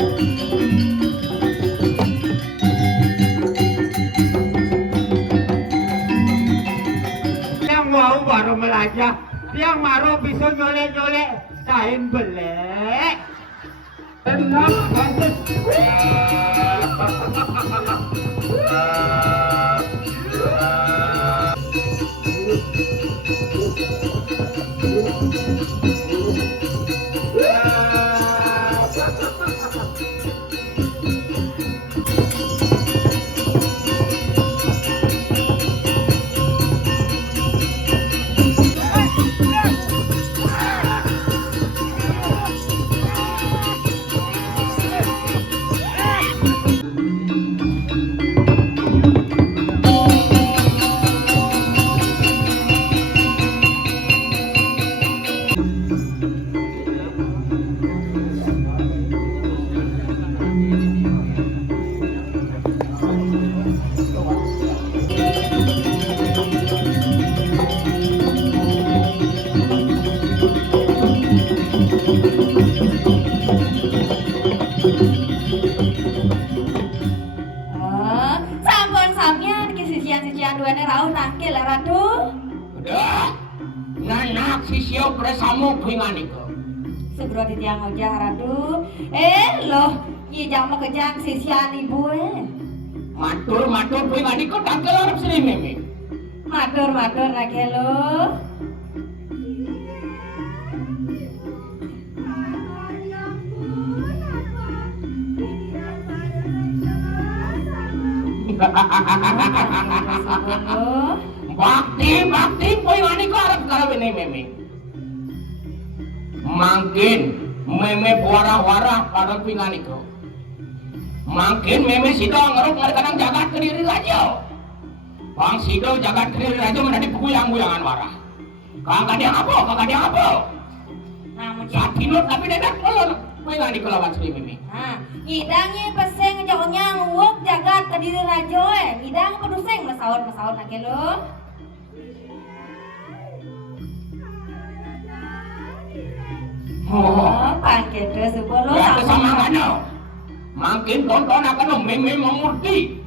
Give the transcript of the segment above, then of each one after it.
Yang mau baru melajah, yang baru bisa nyolek-nyolek, kain belek. Enak banget. Nanak sisyo presamu pinganiko. Segera ditiang ojah ratu. Loh, iya jam kejang sisian ibu Matur pinganiko tak kelorap sini mimi. Matur lagi lo. Bakti pinganiko arep karo ini mimi. Mangkin meme wara-wara pada pinganiko. Mangkin meme sido ngeruk ngerkanang jagat kediri raja. Bang sido jagat kediri raja menjadi peguyang-guyangan warah. Kagak dia apa? Namun saat hinut tapi dedak pelon pinganiko lawan Sri Mimi. Idangnya peseng jauhnya nguwok jagat kediri raja idang peduseng mesaut lagi lo. Pakai dress lo sama kano. Makin tonton akan meme memurti.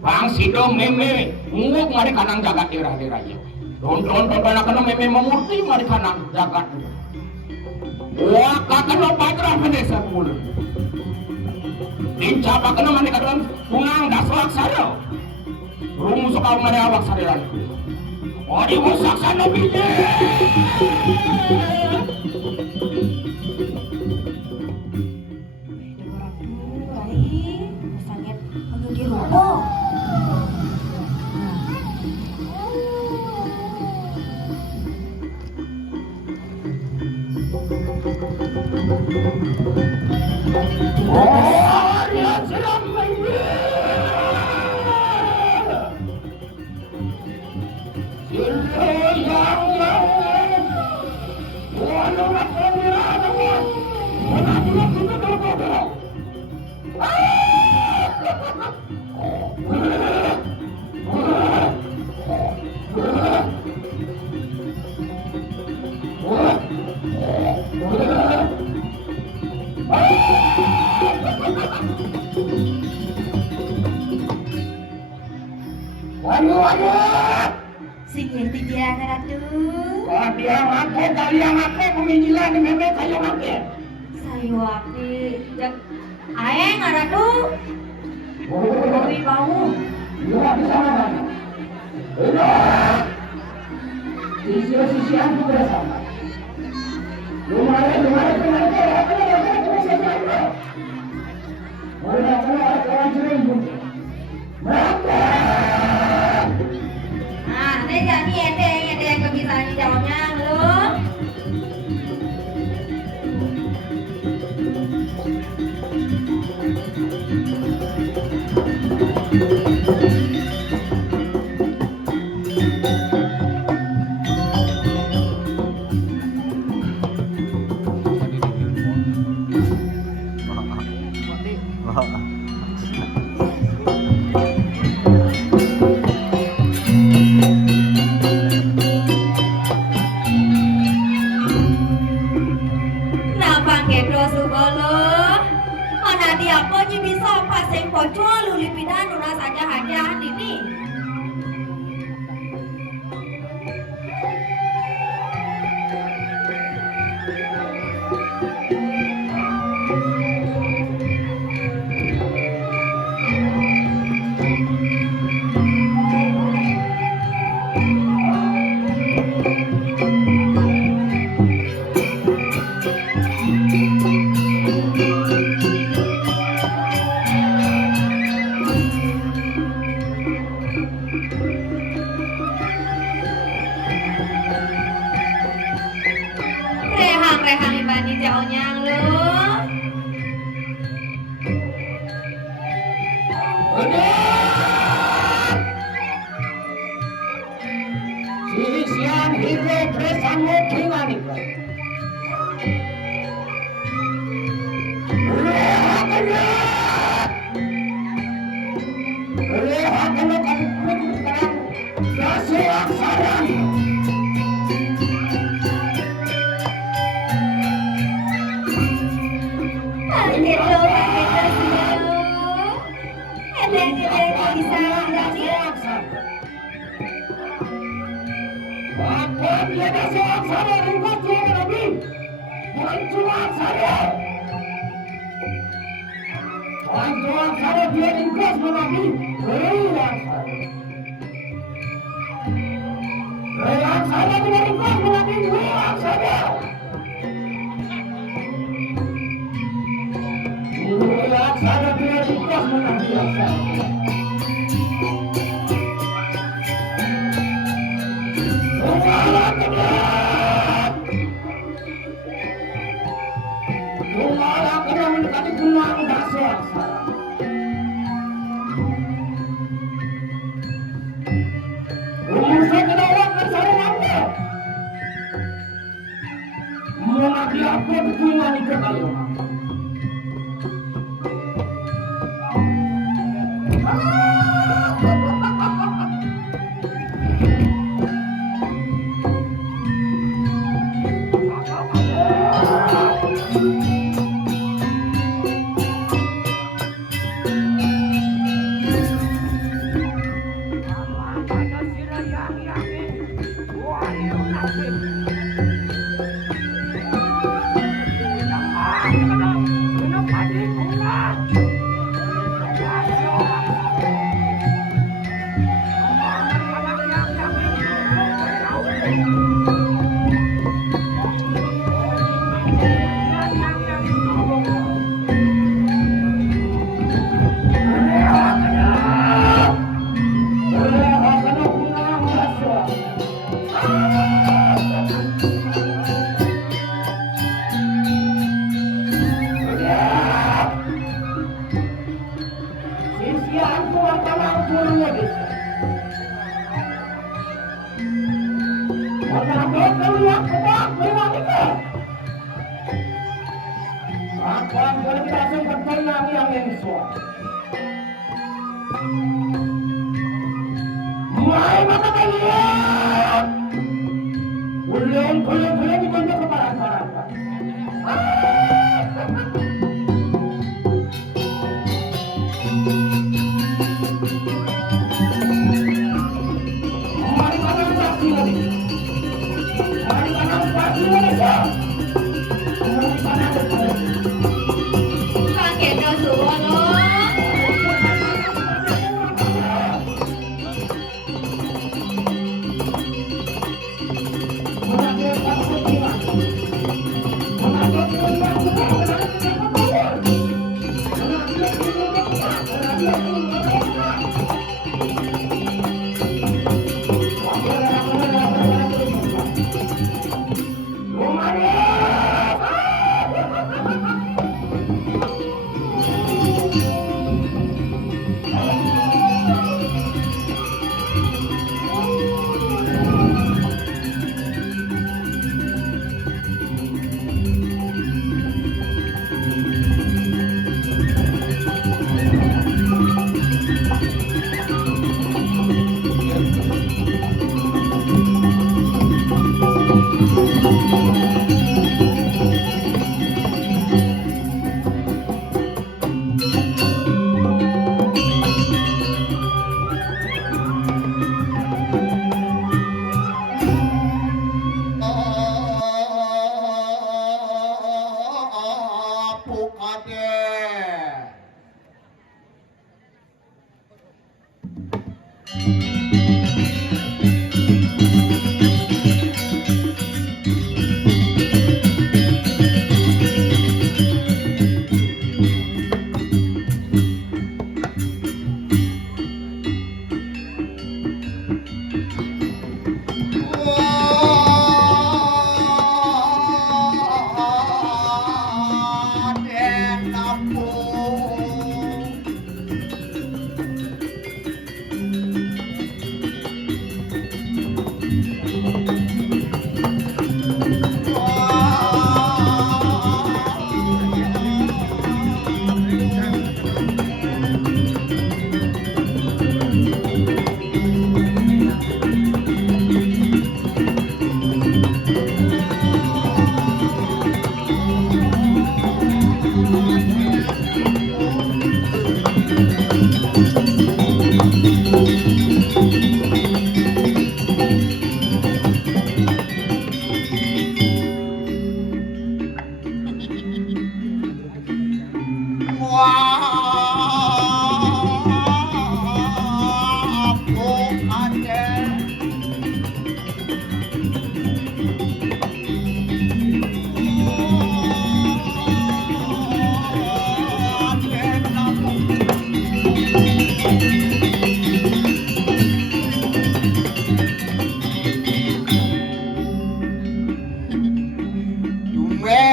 Bang sido meme nguwok mari kanang jagat dira raja. Tonton akan meme memurti mari kanang jagat. Wah kakak lo patra penesa pun. Dinca akan mari kanang punang daswak saro. Rumus kau mari awak sariran. Odi musak sana bide. Waduh. Singin dia ratu. Dia ngake peminjilan meme kayu ngake. Sayu api jak aeng ratu. Bau bau. Iya bisa mana? Sisi aku bersama. Lumayan. Jadi ada yang kebiasaan jawabnya belum? Subolo Jadi apa nyi bisa paseng pocol lulipinan nuna saja hajah ini. Rehang ibani jauhnya lu. Sisian hile bersama dengan itu. Rehat kalau kamu sekarang kasih aksara. Gitu Ada bisa jadi. Apa dia kasih aksara ringkot dia lagi? Bukan cuma aksara. Bukan cuma aksara dia ringkot lagi. Aksara dia ringkot lagi. Aksara. Aksara dia ringkot lagi. Tumala kena mendekati gunung bahasa aksara. Rumusnya kena orang bersama anda. Mula diapa dengan ikan kayu. Thank you. deh.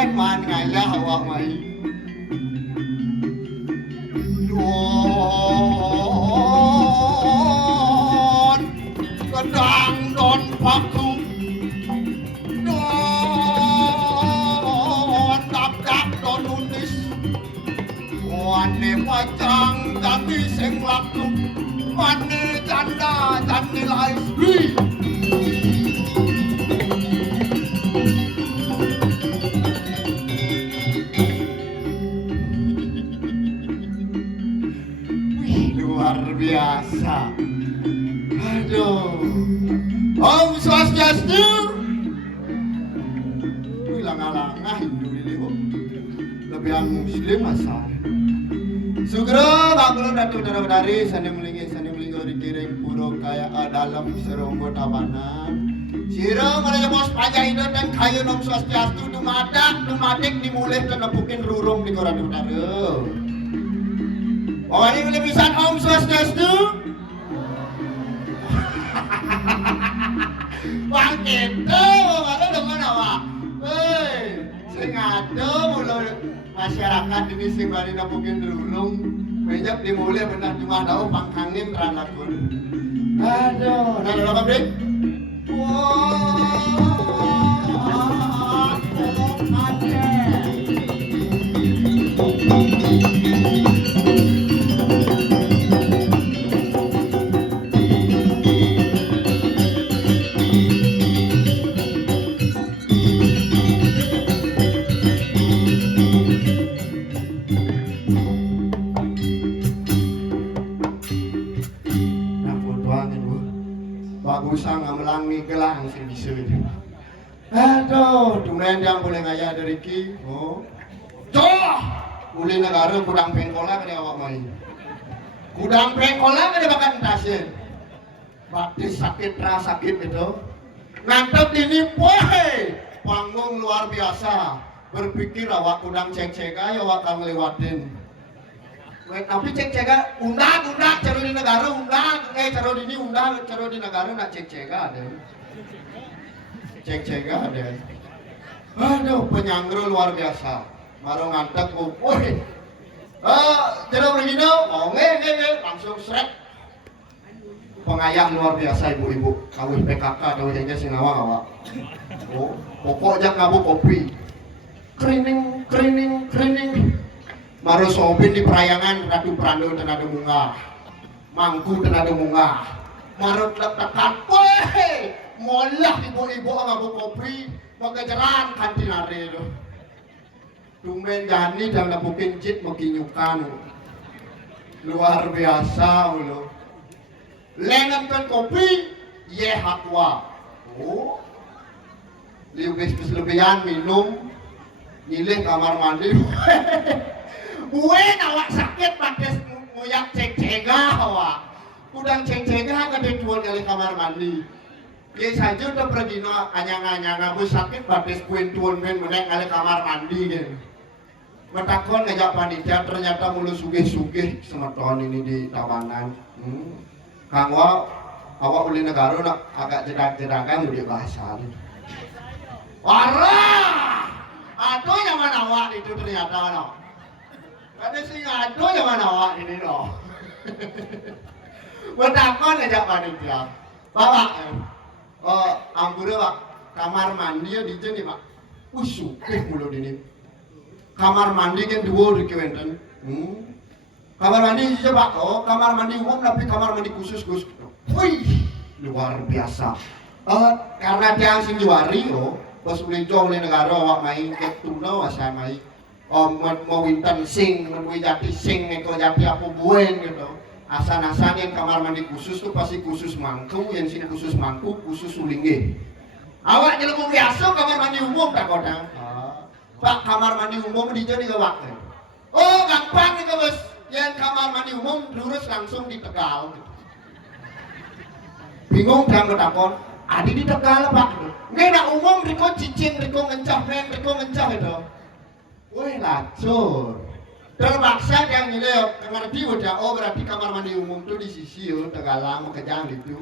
Man ngaya awak mai don kedang don paku don tap don unis wane pacang tapi sing laku wane janda jandi lais luar biasa. Aduh. Om Swastiastu. Langah-langah Hindu ini kok. Lebihan Muslim asal. Sugro ngakulun Ratu Darawdari sandi melinggo dikiring puro kaya dalam seronggo tabanan. Siro menaja bos Panjaindo dan kayu Om Swastiastu dumadak dimulih dan nepukin rurung di Ratu Darawdari. Awalnya boleh bisa Om Swastiastu. Wah gitu, ada dengan awak. Hei, sing ada mulu masyarakat ini sing bari napukin rulung. Benjak dimulai benar cuma tahu pangkangin ranakun. Aduh, nana apa brik? Wah, ada. Bagusang ngamelangi gelang sing bisa. Aduh, dumen yang boleh ngaya dari ki. Oh. Coh. Boleh negara kudang pengkola kene awak main. Kudang pengkola kene bakat entasin. Batis sakit sakit itu. Ngantep ini poe. Panggung luar biasa. Berpikir awak kudang cek-cek aja awak kang lewatin. Tapi cek-cek undang caro di negara undang caro di ini undang caro di negara nak cek-cek ada aduh penyanggro luar biasa baru ngantek woi caro begini langsung seret pengayang luar biasa ibu-ibu kawin PKK kawin janji sinawang awak pokoknya ngabuk kopi kerining Maru sopin di perayangan Ratu Prando tenada munggah Mangku tenada munggah Maru tekan weh molah ibu-ibu ngabuk kopi mengejaran kantinare itu Tumben jani dan nabukin cit mekinyukan luar biasa ulo lengan kan kopi ye hakwa oh liu bis lebihan minum nyilih kamar mandi Buen awak sakit pakai nguyak ceng-cengah awak. Udang ceng-cengah kan dituan kali kamar mandi. Dia saja udah pergi no anyang-anyang aku sakit pakai buen tuan men menek kali kamar mandi kan. Metakon ngajak panitia ternyata mulu sugih-sugih semeton ini di Tabanan. Kang awak uli negara nak agak jedak-jedakan udah bahasa. Warah! Aduh zaman awak itu ternyata no. Ada sih aduh zaman awak ini no. Metakon ngajak panitia. Bapak, ampura pak, kamar mandi ya di sini pak. Sugih mulu ini. Kamar mandi kan dua di Kewenten. Kamar mandi coba kamar mandi umum tapi kamar mandi khusus Gus. Wih, luar biasa. Karena dia sing juari pas boleh jauh oleh negara awak main ke tuna saya main. Mau winten sing, mau jati sing, mau jati apa buen gitu. Asan-asan yang kamar mandi khusus tuh pasti khusus mangku, yang sini khusus mangku, khusus ulingge. Awak jelemu biasa kamar mandi umum tak kodang. Pak, kamar mandi umum di jadi gawak. Oh, gampang nih bos. Yang kamar mandi umum lurus langsung di Tegal. Bingung kan ketakon? Adi di Tegal pak. Nggak umum riko cicing, riko ngencah men, riko ngencah itu. Wih lacur. Terpaksa yang nyeleo ngerti udah. Oh berarti kamar mandi umum tuh di sisi Tegal mau kejang itu.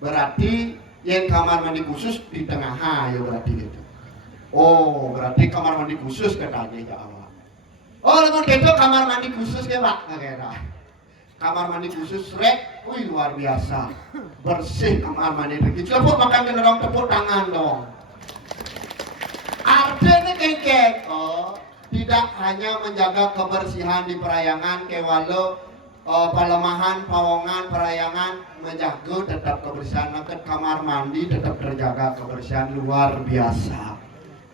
Berarti yang kamar mandi khusus di tengah ya berarti gitu. Oh, berarti kamar mandi khusus katanya ya awak. Oh, lamun gitu kamar mandi khusus ya pak, kira. Kamar mandi khusus rek, wih luar biasa, bersih kamar mandi. Coba makan kena dong tepuk tangan dong. Artinya kengkek, tidak hanya menjaga kebersihan di perayangan, kewalau pelemahan, pawongan, perayangan menjaga tetap kebersihan. Ke kamar mandi tetap terjaga kebersihan luar biasa.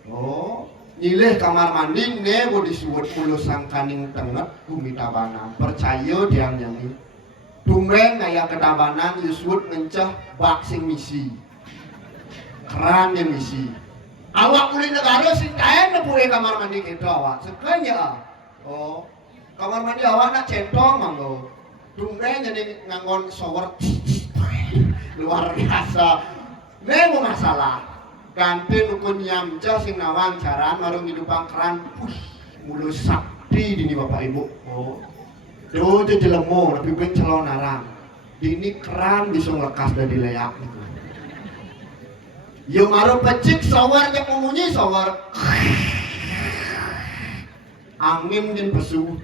Oh, nyilih kamar mandi nebo disuwut mulu sangkaning tenget bumi Tabanan. Percaya dia nyanyi. Tumben ngaya ke Tabanan yuswut ngenceh bak sing misi. Keran yang misi. Awak uli negara sing kaen nepuke kamar mandi gitu awak. Sekanya. Oh, kamar mandi awak nak centong manggo. Tumben jadi nganggon shower. Luar biasa. Nebo masalah. Ganti nukun nyamca sing nawang jaran marung hidupang keran mulu sakti dini bapak ibu. Oh, do jelemo tapi ben celon narang. Dini keran bisa lekas dari leyak gitu. Yo marung pecik sawar yang memunyi sawar. Angin din pesu.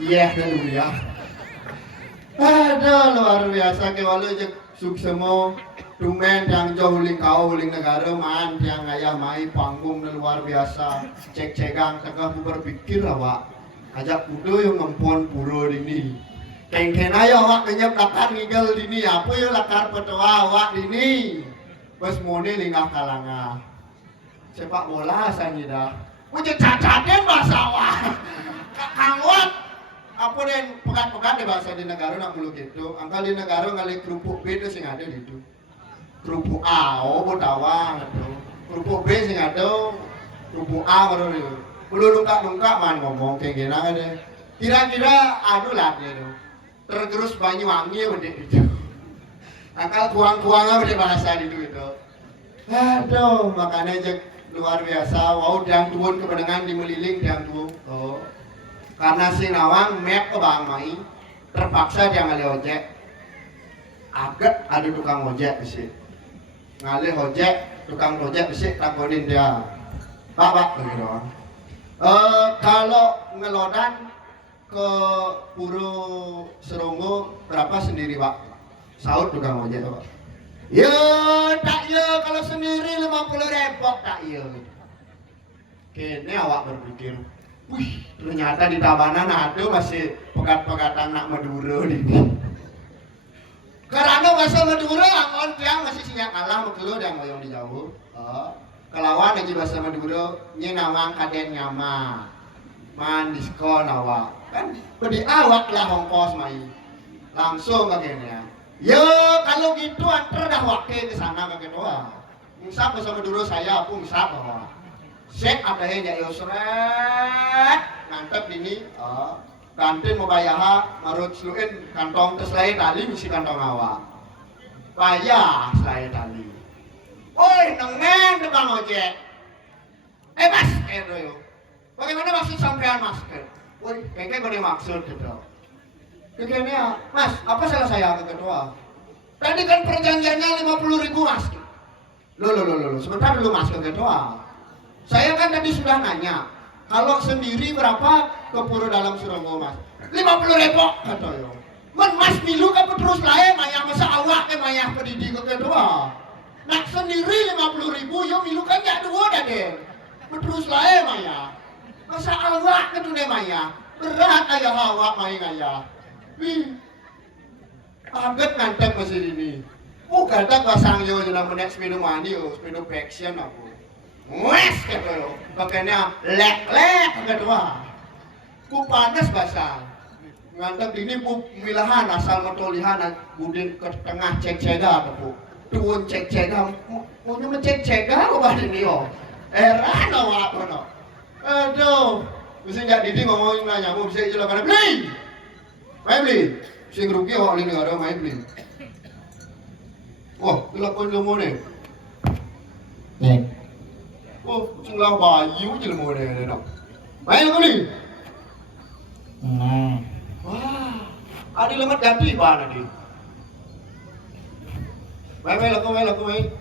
Iya dan uya. Aduh luar biasa ke walau je suksemo. Tumen yang jauh huling kau huling negara man yang ayah mai panggung luar biasa cek-cegang tengah berpikir awak ajak kudu yang ngempon puro dini keng-keng ayo awak kenyap lakar ngigel dini apa yo lakar petua awak dini bos mone lingah kalanga sepak bola asalnya dah udah cacatin bahasa awak kangwat apa den pekat-pekat di bahasa di negara nak mulu gitu angkal di negara ngali kerupuk beda sing ada di itu kerupuk A, oh botawang itu. Kerupuk B sing ada, kerupuk A baru itu. Belum nungkak man ngomong kayak gini deh. Kira-kira aduh lah gitu. Tergerus Banyuwangi udah itu. Akal kuang-kuangnya udah bahasa itu. Aduh, makanya aja luar biasa. Wow, yang turun kependengan di meliling yang turun. Oh, karena si nawang mek ke bang mai terpaksa dia ngalih ojek. Agak ada tukang ojek di sini. Ngalih ojek, tukang ojek bisik takonin dia. Pak begitu. Kalau ngelodan ke Puro Seronggo berapa sendiri pak? Saud tukang ojek pak. Ya tak ya kalau sendiri 50.000 tak ya. Kene awak berpikir, wih ternyata di Tabanan ada masih pegat-pegatan nak Madura ini. Karena bahasa Madura angkon tiang masih sinyak kalah makelo dan ngoyong di jauh. Kelawan aja bahasa Madura nyenawang kaden nyama. Man diskon awak. Kan bedi awak lah hongkos mai. Langsung ke kene. Ya kalau gitu antar dah wakil ke sana ke kedua. Misap bahasa Madura saya aku misap bahwa. Sek ada yang jaya seret. ngantep ini kantin mau bayar marut seluin kantong terselai tali misi kantong awak bayar selai tali oi nengen tukang ojek mas yo bagaimana maksud sampean mas woi kayaknya gue maksud gitu kayaknya mas apa salah saya ke ketua tadi kan perjanjiannya 50.000 mas Loh, sebentar dulu mas ke ketua saya kan tadi sudah nanya kalau sendiri berapa ke pura dalam Surongo mas 50.000 kata yo men mas milu kan terus lain maya masa awak ke maya pendidik ke ketua nak sendiri 50.000 yo milu kan ya dua dah deh terus lain maya masa awak ke dunia maya berat ayah awak main ayah agak ngantep masih ini kata pasang yo jenang menek sepeda mandi yo sepeda passion aku wes kata yo pakainya lek kedua ku panas basah ngantep ini ku milahan asal metolihan budin ke tengah cek-cega aku tuun cek-cega mau nyumet cek-cega aku badin yo heran awak kono aduh mesti jadi di ngomongin nanya mau bisa istilah pada beli main beli sing rugi awak ini ada main beli wah, dilakon ilmu ni. Oh, celah bayu je ilmu ni nak. Main kau ni. Wah, ada lemat ganti mana ni? Main laku.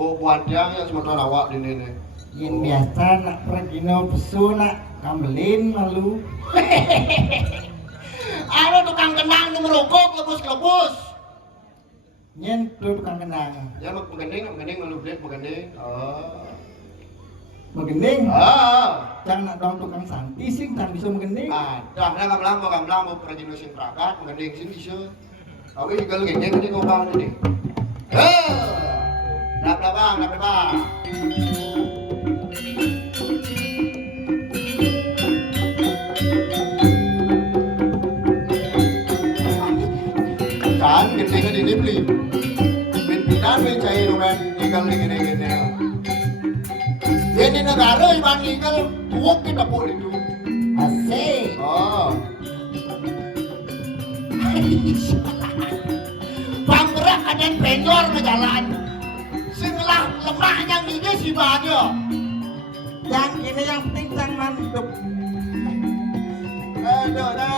Oh, buat yang sementara awak di ni. Yang biasa nak pergi no pesu nak kambelin malu. Ada tukang kenang tu merokok kelebus. Nyen tu tukang kenang. Ya mengending malu beli mengending. Mengending? Jangan nak dong tukang santi sing tak bisa mengending. Dah nak kamlang pergi nusin perakat mengending sing bisa. Tapi kalau gendeng ni kau bang ni. Dah bang. Kan gendeng ni beli. Pimpinan mencari rumah ikan gini. Ini negara iban ikan tuak kita boleh itu. Asik. Panggerak ada penyor ke jalan. Singlah lemahnya ini si banyak. Yang ini yang penting jangan hidup. Aduh, dah.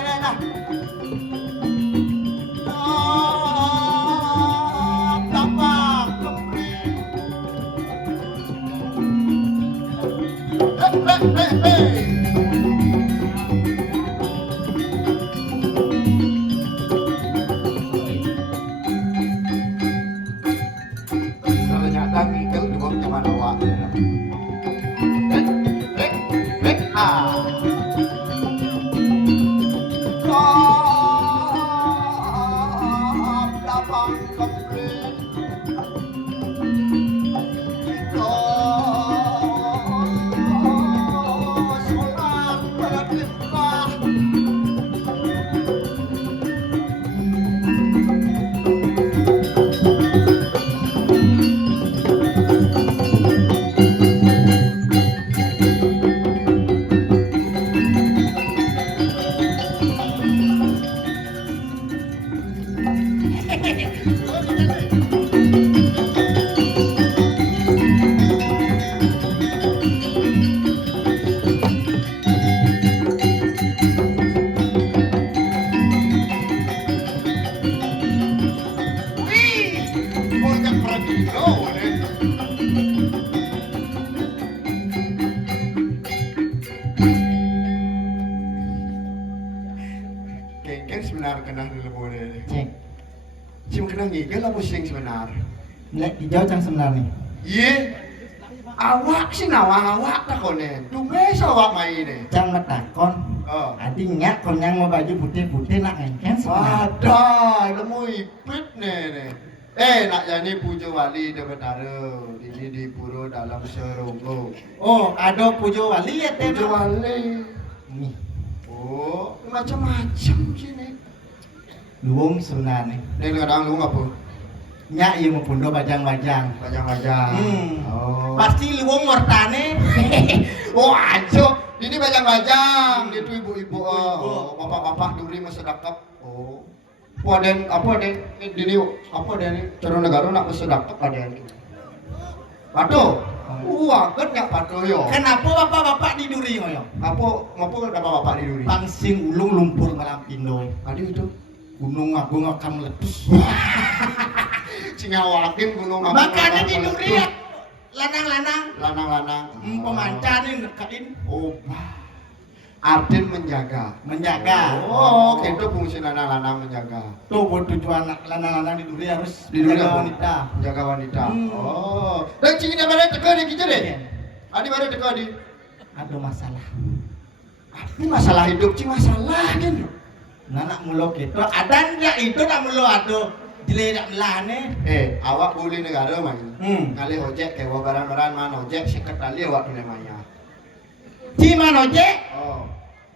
Hey. Kalau nyata ngikil juga zaman awak. Sebenar kena dulu boleh. Cek. Cuma kena ngigel apa sing sebenar? Lek dijauh yang sebenarnya. Ye, awak sih awak tak konen. Tumes awak main ni. Jangan takon. Artinya kon yang mau baju putih nak ngengken sebenarnya. Wadah, kamu ipit ni. Nak jadi pujo wali de betara. Ini di pura dalam Surongo. Oh, ada pujo wali ya teh. Pujo wali. Nih, Oh, macam-macam sini. luwung sebenarnya. Ni kadang lu apa? Nyak yang mempundo bajang-bajang. Bajang-bajang. Pasti luwung mortane. Oh, ajo. Ini bajang-bajang, itu ibu-ibu, bapak-bapak duri masa dakap. Oh. Apa den dini apa den cara negara nak masa dakap ada ini. Patuh. Kan nggak patuh yo. Kenapa bapak-bapak di duri ngoyo? Apa bapak-bapak di duri? Pangsing ulung lumpur malam pindo. Aduh itu. Gunung Agung akan meletus. Cingawakin gunung Agung. Makanya di duri ya. Lanang-lanang. Pemancanin nekain. Oh. Artin menjaga. Oh, itu fungsi lanang-lanang menjaga. Tuh buat tujuan lanang-lanang di duri harus Di duri menjaga apa? wanita. Menjaga wanita. Hmm. Oh. Dan cing dah mana teka di kita deh. Adi mana teka di? Ada masalah. Ini masalah hidup, cing masalah kan. Nak mulo kita. Ada enggak itu nak mulo aduh. Jile nak melane. Awak boleh negara main. Kali ojek kewa barang-barang mana ojek seket kali awak tunai maya. Ci manojek. Oh.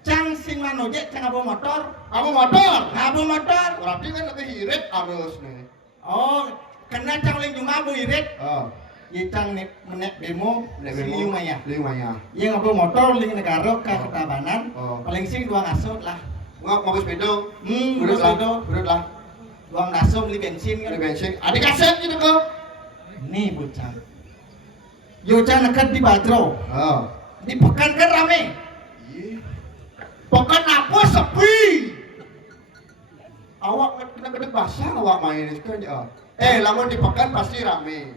Cang sing manojek cang abo motor. Kamu motor? Abo motor. Berarti kan lebih irit arus nih. Oh, kena cang ling cuma abo irit. Oh. Ye cang menek demo liu maya. Liu maya. Ye ngabo motor ling negara ke Ketabanan. Oh. Paling sing dua ngasut lah. Ngabis sepeda. Urut lah. Urut lah. Uang dasar beli bensin kan. Beli bensin. Adik kaset gitu kok. Nih bocah. Yo cang nekat di Badro. Oh. Di pekan kan rame. Pekan apa sepi? Awak kena basah awak main kan ya. Lamun di pekan pasti rame.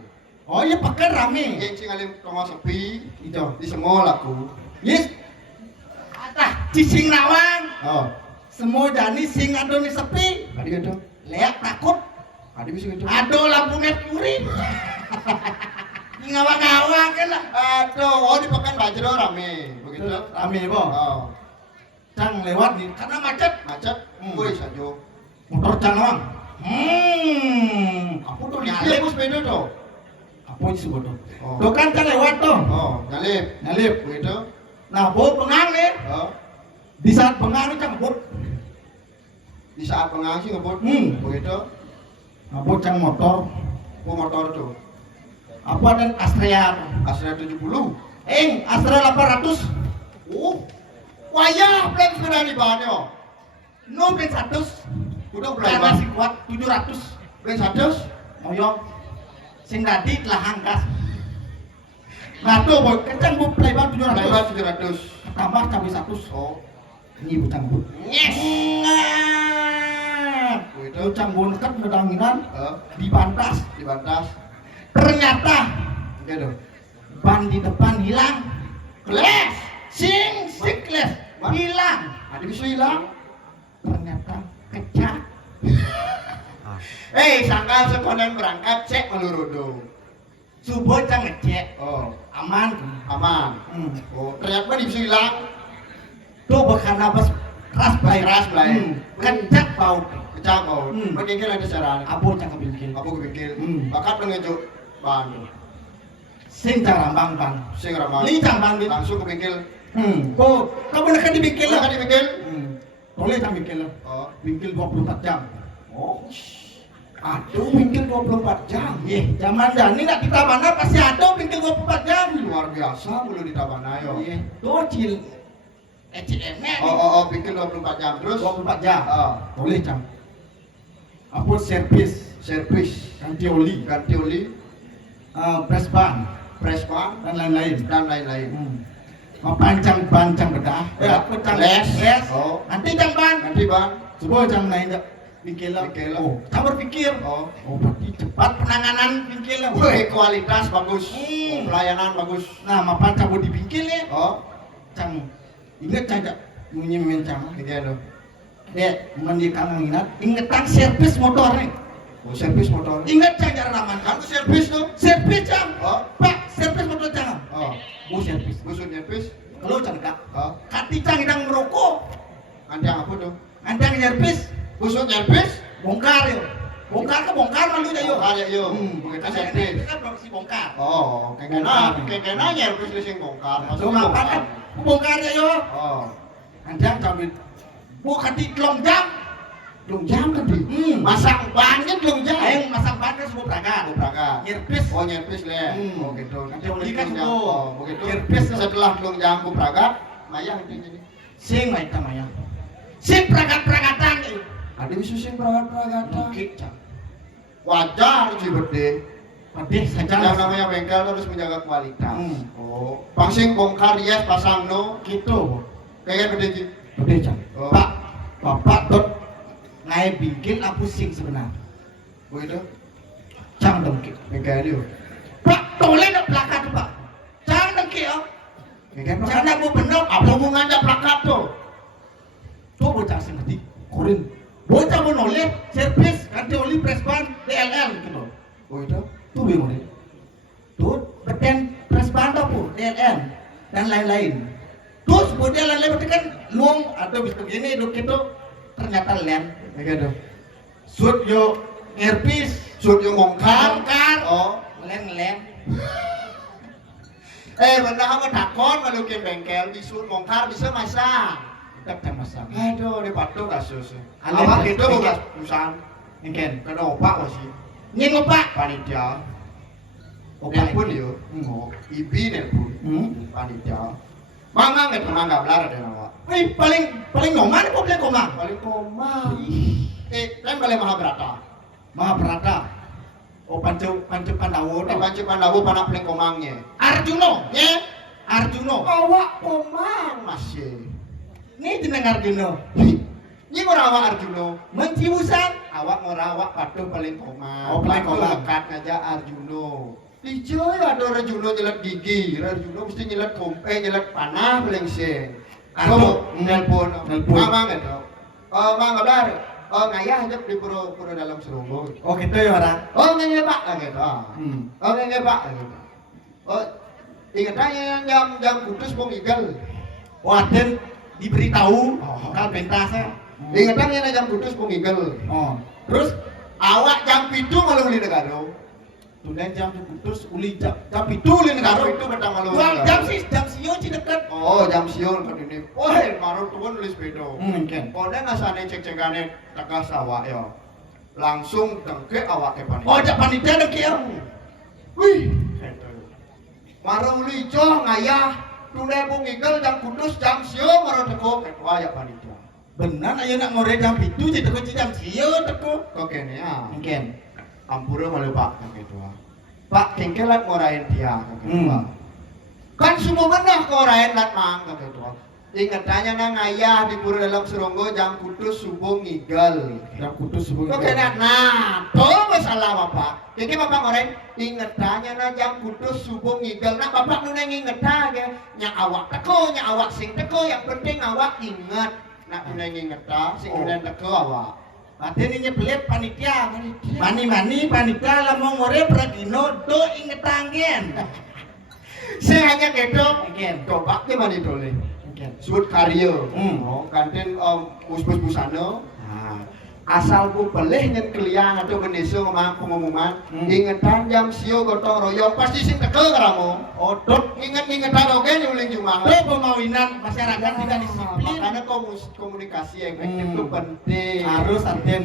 Oh iya pekan rame. Yang cing alim tengah sepi. Itu. Di semua laku. Yes. Atah cicing nawang. Oh. Semua jani sing adoni sepi. Adik itu. Leak takut. Adik bisa gitu. Aduh lampu merkuri. Ngawang-ngawang kan lah. Aduh, di pekan Bajro rame. Begitu. Rame po. Oh. Cang lewat nih karena macet. Macet. Woi sajo. Motor cang nawang. Aku tuh nyalip aku sepeda tuh. Apa itu bodoh? Oh. Tuh kan cang lewat tuh. Oh, nyalip. Nyalip. Begitu. Nah, bo pengang nih. Oh. Di saat pengang nih cang bot. Di saat pengangsi ngebut. Begitu. Nah, bo cang motor. Motor tuh. Apa dan Astrea? Astra 70. Astrea 800. Oh. Wayah plan sepeda di bahannya. No plan 100. Udah Karena berapa? si kuat 700. Plan 100. Moyong. Sing dadi telah hanggas. Nah tuh boy, kencang bu playback 700. Lebar 700. Tambah cabai 100. Oh. Ini bucang bu. Yes. Itu bucang bu nekat medanginan Eh, dibantas. dibantas. Ternyata Gitu. ban di depan hilang. Kles. Sing kles. Hilang. Ada bisa hilang. Ternyata kecak. Sangkal sekonan berangkat cek melurudo. Subuh cang ngecek. Oh, Aman. aman. Oh, ternyata bisa hilang. Tuh bekan apa keras belai. Keras belai. Kecak bau. Kecap mau. Bagaimana ada caranya? Abu cang kebikin. Aku kepikir. Hmm. Bakat mengejuk ban. Sing cang rambang ban. Sing ramah. Ini cang ban. Langsung kepikir. Tuh, kamu nak dibikil lah. Bakat dipikir. Boleh cang bikil lah. Oh. Bikil 24 jam. Oh. Aduh, bingkil 24 jam. Zaman jani nak kita mana pasti ada bikil 24 jam. Luar biasa mulu di Tabana yo. Tuh cil. ECM-nya Oh, bingkil 24 jam terus. 24 jam. Oh. Boleh cang. Apa servis, Servis, ganti oli, ganti oli, press ban, press ban, dan lain-lain. dan lain-lain. Pancang bedah. Aku cang les. Oh. Nanti cang ban. Ganti ban. Coba cang lain tak. Bingkil lah. Bingkil lah. Oh, cang berpikir. Oh. Berarti cepat penanganan bingkil lah. Wih, kualitas bagus. Hmm. Pelayanan bagus. Nah, mapan cang di bingkil ya. Oh, Cang. Ingat cang tak menyemen cang. begini. Mandi kangen ingat. Ingat cang servis motor nih. Oh, servis motor. Ingat cang cara raman Kamu servis tuh? Servis cang. Oh. Pak, servis motor cang. Oh, Mau servis. busuk servis. Kalau cang kak. Oh, Kati cang idang merokok. andang apa tuh? Andang servis. Busuk servis. Bongkar yo. Bongkar ke bongkar malu aja yo. Bongkar ya, yo. Begitu Karena servis. ini Kan produksi bongkar. Oh, kekena servis di sing bongkar. So mapan kan bongkar ya yo. Oh, Andang cabut. Bukan di kelong jam. belum jam kan di? Masang bannya belum jam. Ayo masang ban kan semua berangkat. Oh, berangkat. Nyerpis. Oh, nyerpis le. Hmm. Oh, gitu. Nanti oli kan belum jam. semua. Oh, begitu. Nyerpis. Setelah belum jam ku berangkat, mayang itu jadi. Sing lah itu maya. Sing peragat-peragatan itu. Ada isu sing peragat-peragatan. Mungkin cang. Wajar sih berde. Padeh saja. Yang namanya bengkel harus menjaga kualitas. Oh, Pangsing bongkar yes pasang no. gitu. Kayak berde sih. Padeh cang. Oh. Pak, bapak tot ngai bingkil aku sing sebenarnya. Begitu. Cang dengki. Bengkel dia. Pak, toleh nak plakat tu pak. Cang dengki oh. Bengkel Cang nak bu benar. apa hubungannya plakat tuh? Tu bocah sing ngerti. Korin. Bocah mau noleh servis ganti oli press ban DLL gitu. Begitu. Tu bingung deh. Tu beten press ban tu pun DLL dan lain-lain. Terus bocah lain-lain berarti kan luang atau bis begini duk itu ternyata lem. Begitu. Sud yo earpiece, Sud yang bongkar. bongkar, Oh. lem. Benar kamu takon kalau ke bengkel bisul bongkar bisa masang. Tetap tak masalah. Aduh, ini patuh kasus. Ale, Awak ale, itu ale. bukan urusan. Mungkin. Kena opak masih. Nyeng pak. Panitia. Opak Nelpon itu. yo. Hmm. Oh, ibi nelpon. Panitia. Mama nggak pernah nggak belar ada awak. Wih, paling nyoman kok boleh komang. Paling koma. Kan paling Mahabharata. Mahabharata. Oh pancu Pandawa. Di panci Pandawa panak paling komangnya. Arjuno. Nye. Arjuno. Awak komang masih. Ini jeneng Arjuno. Ini mau rawak Arjuno. Menciusan. Awak mau rawak patuh paling komang. Oh, paling Patuh komang. lekat ngajak Arjuno. Dijo ya ada Arjuno nyelet gigi. Arjuno mesti nyelet nyelet panah paling sing. Arjuno. Nelpon. Nelpon. Mama nggak tahu. Mang kabar. Ngayah aja di pura dalam serunggo. Oh gitu ya orang. Nggak pak gitu. Nggak pak gitu. Ingat aja yang jam kudus mau igal. Waden diberitahu. Oh. Kal pentasnya. Ingat aja jam kudus mau igal. Oh. Terus Awak jam pitu malu beli negara. tulen jam putus uli jam itu uli Jam negara. itu betang malu. Wah, jam sio ci dekat. Oh, jam siul kan ini. Wah, baru tuan nulis pedo. Mungkin. Kode ngasane cek-cekane tegas awak ya. Langsung dengke awak ke panitia. Oh, jak panitia dek ya. Wih, marah uli coh ngayah. Tule bung igel jam kudus jam siul marah teko ketua ya panitia. Benar ayo nak ngore jam itu ci teko ci jam sio teko. Kok kene ya. Mungkin. Ampura malu pak ketua. Pak kengkelat ngorain dia ketua. Kan semua menah korain lat mang ketua. Ingat tanya nang ayah di pura dalam seronggo jam kudus subuh ngigel. Jam putus subuh. Kok kena nah, tuh masalah bapak. Jadi bapak ngorain ingat tanya nang jam kudus subuh ngigel. Nah bapak nu nang inget aja. Nya awak teko, nya awak sing teko. Yang penting awak ingat. Nak nu nang inget sing kemudian teko awak. Berarti ini nyebelit panitia. Mani panitia lamong ngore pradino do inget tangen. Saya hanya gitu. Mungkin. Coba ke mana dole. Mungkin. Sud karya. Hmm. Oh, kantin bus-bus busana. Nah, asal ku pelih nyen keliang atau kendesa ngomong pengumuman. Ingetan jam sio gotong royong pasti sing tekel karamu. Oh, dot. Ingetan oke nyuling cuma. Do pemawinan masyarakat tidak disiplin. Makanya komunikasi efektif itu penting. Harus aten.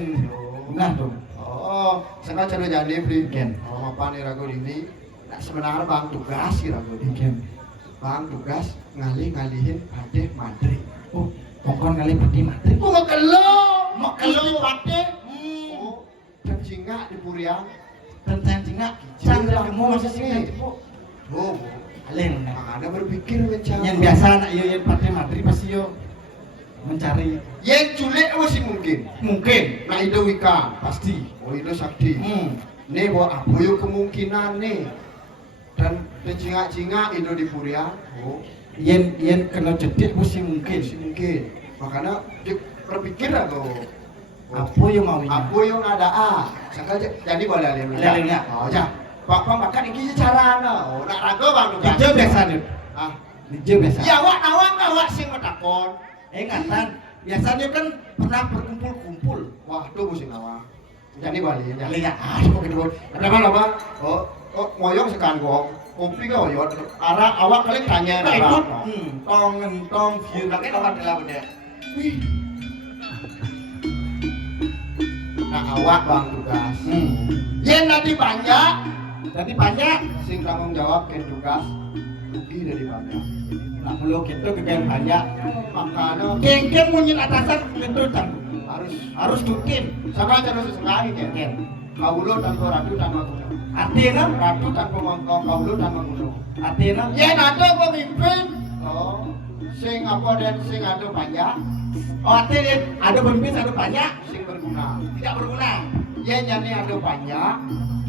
Nah dong. Oh, sekarang cara jadi beli. Mungkin. Oh, apa nih ragu ini? Nah, sebenarnya bang tugas sih ragu ini. Mungkin. Bang tugas ngalihin adeh madri. Oh, mongkon kali pati matri. Oh, mau kelo Kelo. pate. Oh, dan singa di Puriang. Tentang singa. Jangan Cang kamu masih sini. singa cepu. Oh, Alen. makanya berpikir mencari. Yang biasa anak yo yang pati matri pasti yo mencari. Yang culik masih mungkin. Mungkin. Nah itu Wika. Pasti. Oh itu sakti. Nih bawa apa yuk kemungkinan nih. Dan cinga-cinga itu di Puriang. Oh, Yen kena jedek mesti mungkin. masih mungkin. Makanya dia berpikir aku. Apa yang mau ini? Apa yang ada sengaja jadi boleh lihat. Lihat. Oh ya. Pak makan ini cara oh nak ragu bang tuh. Dijo biasa nih. Ah. Dijo biasa. Ya awak nawang awak sing metakon. Ingatan. Biasanya kan pernah berkumpul-kumpul. Wah tuh musim nawang. Jadi boleh ya. Lihat. Aduh gitu. Ada apa? Oh ngoyong sekan gong. Kopi kau yo. Arah awak kali tanya. Nah itu. Tong view. Lagi nomor dalam benda. Wih. Nah awak bang tugas. Yen nanti banyak. Jadi banyak. Sing tanggung jawab ken tugas. Rugi dari banyak. Nak perlu gitu kegen banyak. Makanya Geng-geng munyin atasan itu cang. harus Tukin. sama aja harus sekali ya. Geng. Kaulo tanpa ratu tanpa gunung. Artinya, Ratu tanpa mangkok, kaulo tanpa gunung. artinya. Ya ada pemimpin. Oh, sing apa dan sing ada banyak, Oh artinya ada pemimpin ada banyak sing berguna. tidak berguna. Ya jadi ada banyak,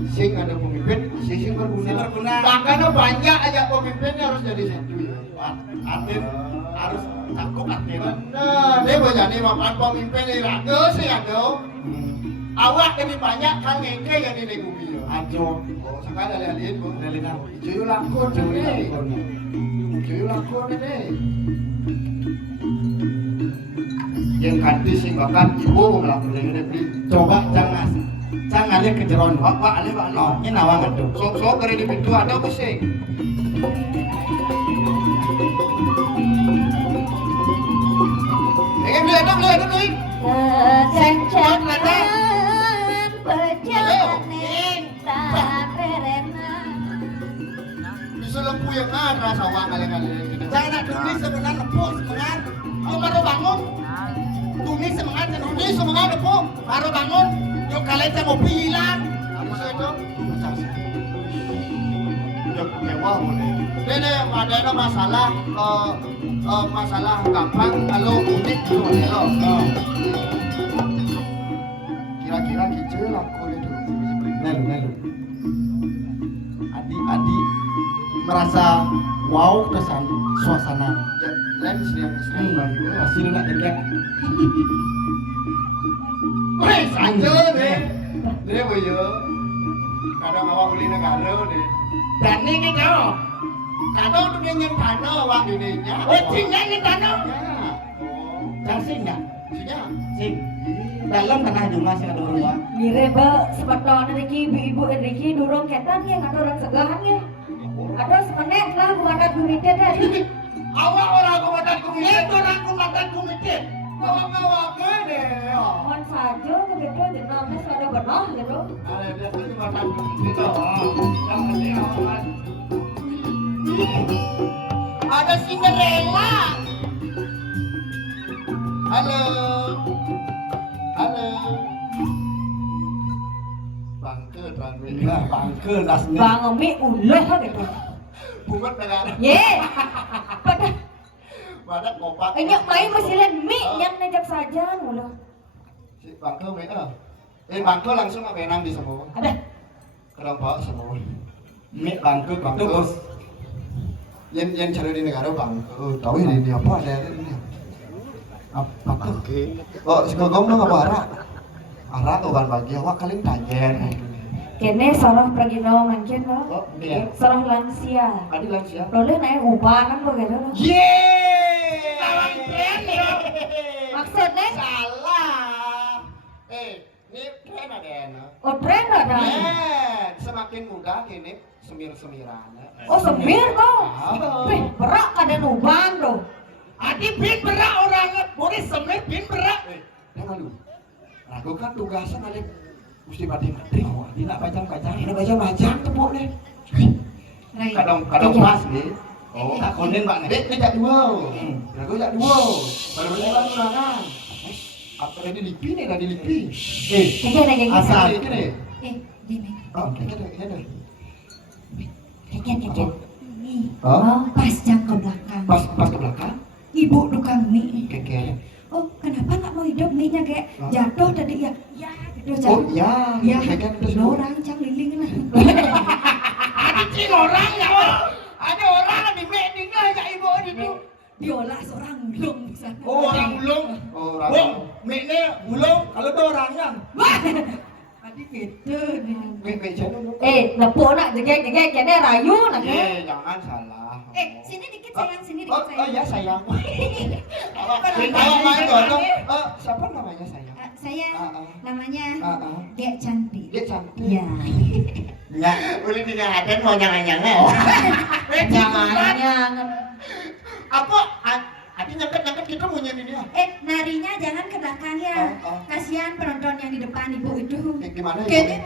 sing ada pemimpin, sing berguna. Sing berguna. Makanya banyak aja pemimpinnya harus jadi satu. Artinya harus cakup artinya. Nah, dia mau jadi makan pemimpin ini ada sih ada. Awak lebih banyak kan ngeke yang di negeri. Ajo. Oh, sekarang lihat bu. Dalina. Cuy lakon cuy. Cuy lakon ini. Yang kanti sing bahkan ibu melakukan ini beli. Coba jangan alih ke jeron. Pak alih pak alih. Ini nawang itu. So dari di pintu ada apa sih? Beli ada beli. Kegancangan perjalanan tak berena. Bisa lempu yang ada sawah kali-kali. Jangan nak tulis sebenarnya nepuk semangat. Kau baru bangun. Tulis semangat dan tulis semangat nepuk. Baru bangun. Yuk kalian saya mau hilang. Bisa itu? Udah mewah boleh. Ini ada masalah masalah gampang kalau unik itu loh. Kira-kira kecil aku itu. Lalu. Adi merasa wow kesan suasana. Lain sedang bagi. Masih lu nak deket. Wes aja deh. Dia boyo. Kadang awak beli negara deh. Dan ini kau. Kadang tuh dia nyentano awak dirinya. Oh, singnya ini tanah. Ya. Jangan sing nggak? Sinya. Sing. Dalam tanah rumah sih ada rumah. Mire ba sebeton Riki ibu-ibu Riki durung ketan ya ada orang segahan ya. Ada semenit lah buatan komite tadi. Awak orang komandan komite, orang komandan komite. Bawa-bawa ke deh. Mohon saja begitu jenamnya sudah benar gitu. Ada dia tuh komandan komite. Yang awak. Ada Cinderella. Halo. Bangke tranwe. Nah, bangke nasnya. Bang Umi ulah gitu. Bukan negara. Ye. Pada Pada kopak. enyak main mesilan mie yang nejak saja mulu. Si bangke mereka. Bangke langsung apa enam di semua. Ada. Kadang bawa semua. Mie bangke itu bos. Yang cari di negara bangke. Tahu ini apa ada ini? Apa tuh? Oh, si gogong dong apa arak? Arak oban bagi awak kalian tanya. Kene sorah pergi nawa mancin lo. Oh, iya. Sorah lansia. Tadi lansia. Loleh naik ubah kan begitu lo. Yeay! Lawan tren ya. Maksudnya? Salah. Ini tren ada no. Oh tren ada. Semakin muda kini semir-semiran. Oh semir tuh. Wih berak kada nuban tuh. Adi bin berak orangnya. Boleh semir bin berak. Yang malu. Aku kan tugasnya kali mesti batin-batin. Adi nak bajang-bajang. Ini baca-baca tepuk deh. Kadang pas deh. Oh, tak konen pak nih. Dek jak dua. Aku jak dua. Baru jalan turangan. Apa tadi lipi nih tadi lipi. Kejadian Asal. Ini nih. Gini. Oh, ini ada. Kejadian. Nih. Oh. Oh pas jam ke belakang. Pas ke belakang. Ibu tukang mie. Keke. Oh kenapa nggak mau hidup mie-nya kayak jatuh tadi ya? Ya gitu Oh jatuh. ya. Ya, Keke terus orang cang liling lah. Adi cing orang ya. Ada orang di media aja ibu itu. Diolah seorang belum bisa. Oh orang ulung. Orang. Oh, mie ulung. Kalau itu orangnya. Tadi gitu nih. Mie channel. Lepuk nak jegek kene rayu nak. Jangan salah. Sini dikit sayang, sini Oh, dikit oh sayang. ya sayang. Awak main dong. Siapa namanya sayang? Saya namanya Ah. Dek Cantik. Dia cantik. Ya. Ya, boleh dinyalakan mau nyala-nyala. Jangan. Apa? Adi nyangkat kita mau nyanyi dia. Narinya jangan ke belakang ya. Oh. Kasihan penonton yang di depan ibu itu. Gimana ya? Kayaknya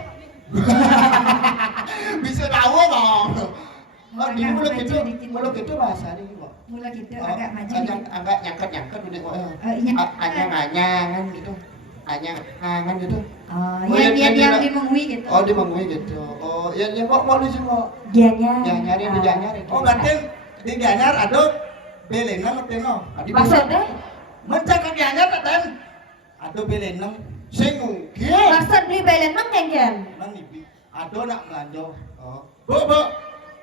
Bisa tahu bang. Oh, di mulut itu bahasa ini kok. Mula gitu Oh, agak maju agak nyangkat udah kok. iya. Anyangan gitu. Anyangan gitu. Oh, Oh, yang yang dia di- dimengui gitu. Oh, di mengui gitu. Oh, ya mau lucu mau. Gianyar. Gianyar. Oh, berarti di Gianyar ada belenang atau Adi Maksudnya? mencak ke Gianyar kan? Ada belenang. Sing mungkin. Maksud beli belenang kan? Manibi. Ada nak melanjo. Oh. Bu.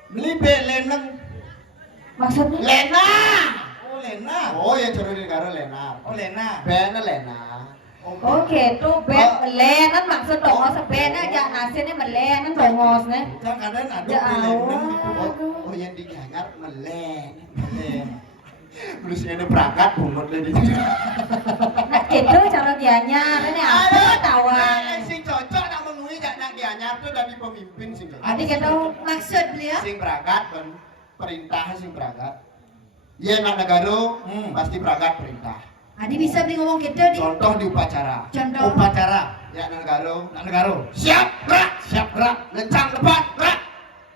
Beli belenang. Maksudnya? Lena. Oh, Lena. Oh, ya curu di negara Lena. Oh, Lena. Ben Lena. Oke, tuh ben melenan maksud dongos ben aja nasine melenan dongos ne. Kan kadang ada Ya belenang. Allah. Oh yang di Gianyar melen. Lena. Belusnya ada perangkat bumut dari Nak gitu cara gianyar ini apa tawang. Sing cocok nak mengui nak Gianyar tuh dari pemimpin sing cocok. Adi gitu maksud beliau. Sing perangkat perintah sing perangkat. Iya nak negara pasti perangkat perintah. Adi bisa beli ngomong gitu di. Contoh di upacara. Contoh. Upacara. Ya negara. Nak negara. Siap gerak. Lencang depan gerak.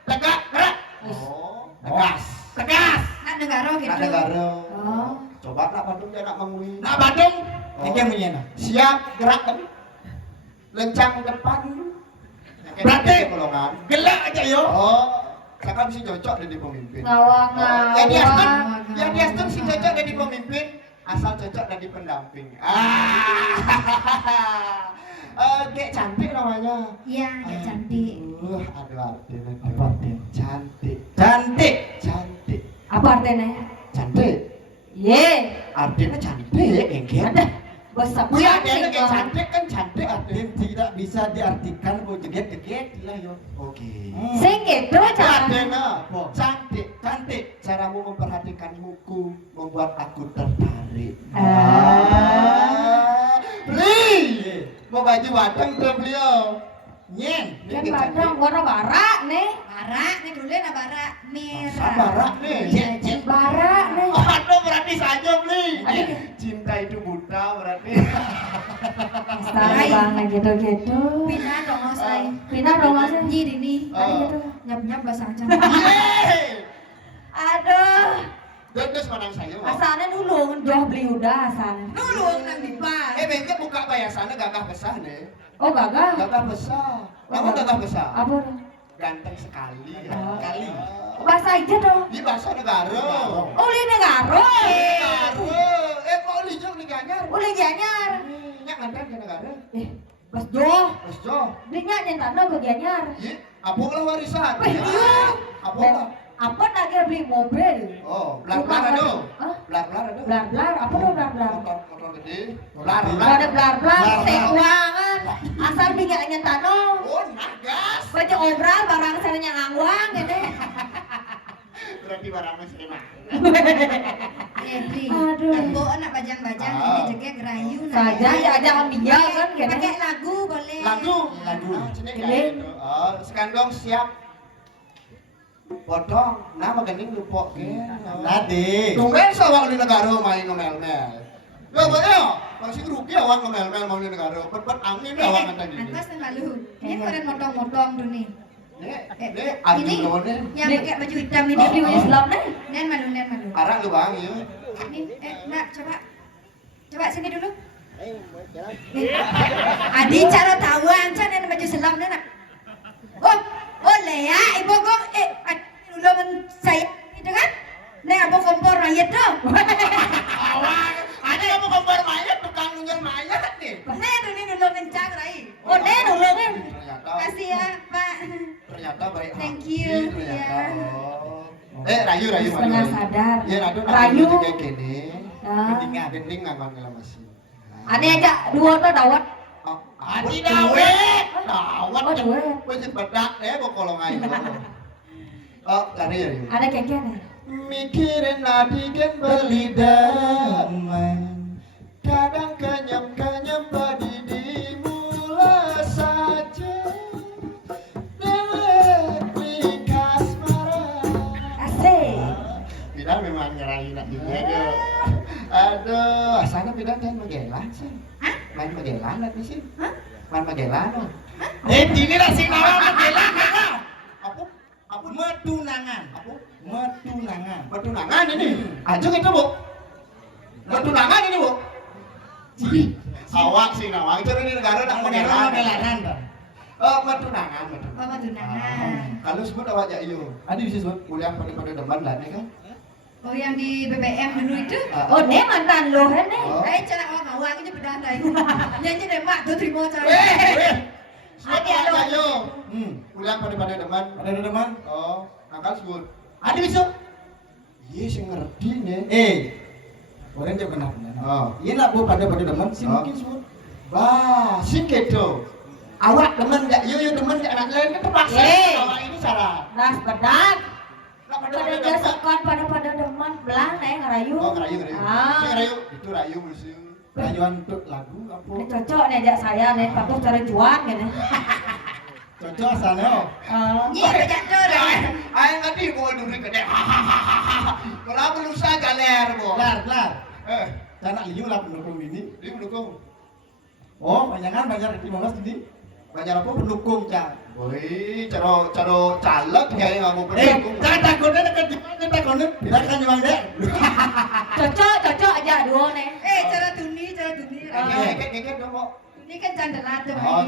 Tegak gerak. Oh. Tegas. Tegas. Nak negara Nak gitu. negara. Oh. Coba nak Bandung dia nak mengui. Nak Badung. Oh. Ini yang menyena. Siap gerak kan. Lencang depan. Berarti golongan. gelak aja yo. Oh, kakak bisa cocok jadi pemimpin. Ngawang Ya dia ngawang. ya dia si cocok jadi pemimpin, asal cocok jadi pendamping. Kayak cantik namanya. Iya, dia cantik. Ada artinya. Apa artinya? Cantik. Cantik. Apa artinya? Cantik. Ye. Artinya cantik, engket. Besar. Iya, dia kayak cantik kan cantik artinya. Artinya tidak bisa diartikan kok jeget lah yo. Oke. Sing gitu cara. Artinya cantik. Cantik. Caramu memperhatikan muku membuat aku tertarik. Beli. Mau baju wadang tuh beliau. Nyen. Kan padang warna barak nih. Barak nih dulu na barak merah. Sabarak nih. Barak nih. Aduh berarti saja beli. Aduh. Cinta itu buta berarti. Astaga banget gitu-gitu. Pindah dong saya. Pindah dong saya. Jadi nih. Tadi gitu. Nyap-nyap bahasa aja. Yeay. Aduh. Terus mana saya mau? Asalnya dulu jauh beli udah asalnya. Dulu nanti pak. Bengke buka bayasannya gagah besar nih. Oh gagal. Gagah besar. Kamu gagah besar. Apa? Ganteng sekali. Oh. Kali. Bahasa aja dong. Di bahasa negara. Oh ini negara. Negara. Kok li jauh di Gianyar? Udah Gianyar. Nyak ngantar ke negara. Bas Jo. Mas Jo. Belinya nyentana ke Gianyar. Iya. Apa lah warisan? Iya. Apa lah? Apa lagi beli mobil? Oh, blar-blar ada. Hah? Blar-blar ada. Blar-blar, apa tuh blar-blar? Motor gede. Kalau ada blar-blar, sekuangan. Asal bingung nyentano. Oh, nagas. Baca obral barang saya ngangwang gitu. Berarti barangnya serima. Ebri, Aduh. Ambo anak bajang-bajang Ah. ini juga gerayu Saja ya aja ambiya kan gitu. Pakai lagu boleh. Lagu. Sini kayak gitu. Oh, sekandong siap. Potong. Nama gening lupa ke. Tadi. Tunggu sawang di negara main ngomel-mel. Ya boleh. Masih rugi awak ngomel-mel mau di negara. Bet angin awak kata gini. Antas dan malu. Ini keren motong-motong tuh nih. Nek, Ini Arjuno yang pakai baju hitam ini. Ini di Islam nih. Nen malu, nen malu. Arak lu bang ya. Ini, nak coba. Coba sini dulu. Adi cara tawan, cara nen baju selam nen nak. Oh Lea, ibu kok ulungan saya itu kan? Nek apa kompor mayat tuh. Awak, ada kamu kompor mayat tukang nunjang mayat nih. Nek tuh ini dulu kencang rai. Oh, nih nulungin. Ternyata, Kasih ya Pak. ternyata baik. Thank hati, you, Ternyata. ya. Oh. Rayu. Setengah sadar. Ya, Rayu. Rayu. Kayak gini. Ah. Gending nganggon kalau masih. Aneh aja dua tuh dawat. Oh, adi dawet. Dawet. Oh, dawet. Wis bedak kok kolong ayo. Oh, lari ya. Ada keke-nih. Mikirin nadi kan beli damai. Kadang kanyam padi dimula saja. Dewek likas marah. Asik. Bidang memang nyerahin nak juga ya. Aduh, asalnya bidang main Magellan sih. Main Magellan lah di sini. Main Magellan. Ini lah si nawa Magellan. Apa? Metunangan. Apa? Metunangan. Pertunangan ini. Ajeng itu, Bu. Pertunangan ini, Bu. Awak sih nawang itu di negara nak modelan. Modelaran dah. Pertunangan. Mama tunangan. Kalau sebut awak ya iyo. Ada bisa sebut. Kuliah pada depan lah nih kan. Oh yang di BBM dulu itu. Oh, ne mantan lo kan ne. Oh. Cara orang awak aja beda dah. Nyanyi deh mak tuh terima cara. Ada lo. ayo. Hmm. Kuliah pada depan. Ada teman? Oh, nakal sebut. Ada bisa? Iya, saya ngerti nih. Orang jauh kenapa? Oh. Iya nak bu pada teman sih Oh. mungkin sebut. Bah, sih gitu. Awak teman gak? Yo teman gak anak lain kan terpaksa. Awak ini salah. Das bedak. Nak Pada jasakan pada teman belang ne ngarayu. Oh, ngerayu. Ah. Saya ngerayu. Itu rayu musuh. Rayuan untuk lagu apa? Ini cocok nih ajak saya nih, tapi cara jual gitu. Cocok asalnya. Iya bejak tuh dah. Ayo ngerti gua dulu gede. Kalau aku lusa galer, Bu. Lar. Eh, Jangan liu lah pendukung ini. dia mendukung. Oh, banyakan bayar 15 ini. Banyak apa? Pendukung cak. Woi, caro caleg kayak nggak mau Eh, pendukung. jangan takutnya dekat di mana takutnya. Tidak kan nyuang deh. Cocok aja dua nih. Cara tuni. Ngeket dong, Bu. Ini kan candelat tuh. Oh,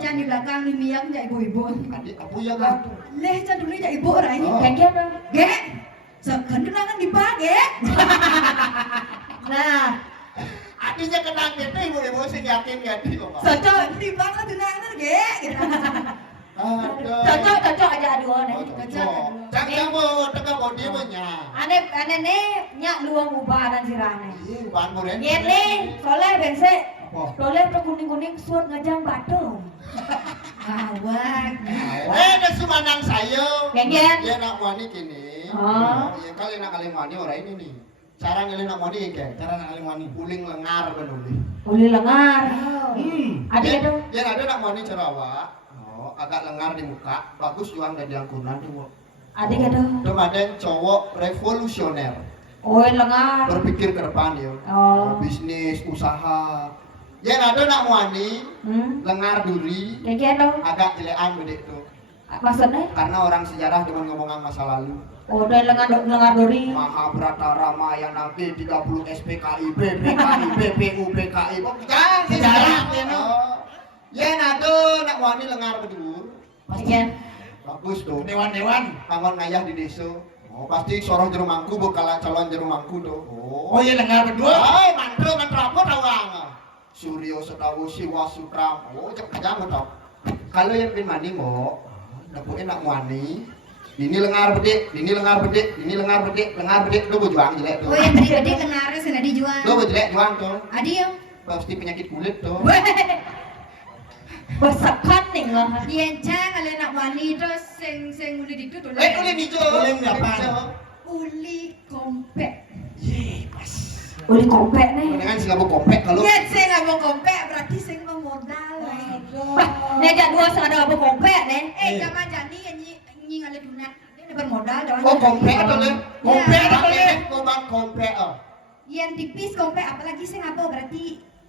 Can di belakang ini miang jadi ibu-ibu. Adik aku ya kan. Leh can dulu jadi ibu orang ini. Oh. Kayak dong. Gek. Sekan tunangan dipakai. Nah, Adiknya kena gitu, ibu-ibu sih yakin ganti kok, Pak. cocok. Di bangga tunangan gek. Aduh. Cocok aja dua nih. Oh, cocok. Jangan mau tengah bodi punya. Aneh nih nyak luang ubah dan sirane. Iya, bahan murid. Nget nih, soalnya bense. Apa? Toleh pro kuning suat ngajang batu. Awak. Ada sumanang saya. Gengen. Dia nak wani kini. Oh. Iya kali nak kali wani orang ini nih. Cara ngeli nak wani kayak Cara nak alimani. puling lengar benuli. Uli lengar. Ada Dia itu. dia ada nak wani cerawak. Oh, agak lengar di muka, bagus juang dan diangkunan tuh. Bu. Ada itu. Kemarin cowok revolusioner, Oh, lengar. berpikir ke depan ya. Oh. Bisnis, usaha. Yang ada nak wani, lengar duri, Kayak dong. agak jelean bedek tuh. Maksudnya? Karena orang sejarah cuma ngomongan masa lalu. Oh, dari lengar dori. Mahabharata Ramayana G30 SPKI PPKI PPU PKI. Kok jangan Sejarah, sejarah. ya, no? Ya nado nak wani lengar bedur. Iya. Bagus tuh. Dewan. Pangon ngayah di desa. Oh, pasti sorong jerumangku bekalan calon jerumangku tuh. Oh iya lengar berdua. Hai, mantra apa tawang? Suryo Setawu Siwa Sutram. Oh, jangan tau. Kalau yang pin mani mo, dapuin nak wani. Ini lengar bedek, ini lengar bedek, ini lengar bedek, lo juang jelek tuh. Oh yang tadi lengaris sudah dijual. Lo jelek juang tuh. Adi yang. Pasti penyakit kulit tuh. Bersekat nih lah. Yang cang kalau nak wani terus sing uli itu tuh. Kulit hijau. Kulit apa? Uli kompek. Ye, pas. Uli kompek nih. Dengan sih nggak mau kompek kalau. Ya saya nggak mau kompek berarti saya mau modal. Nih ajak dua ada apa kompek nih. Jangan jadi yang nyi ngale dunak. Dia bermodal. Oh, kompek atau le? Kompek atau le? Kobang kompek oh. Yang tipis kompek apalagi saya nggak mau berarti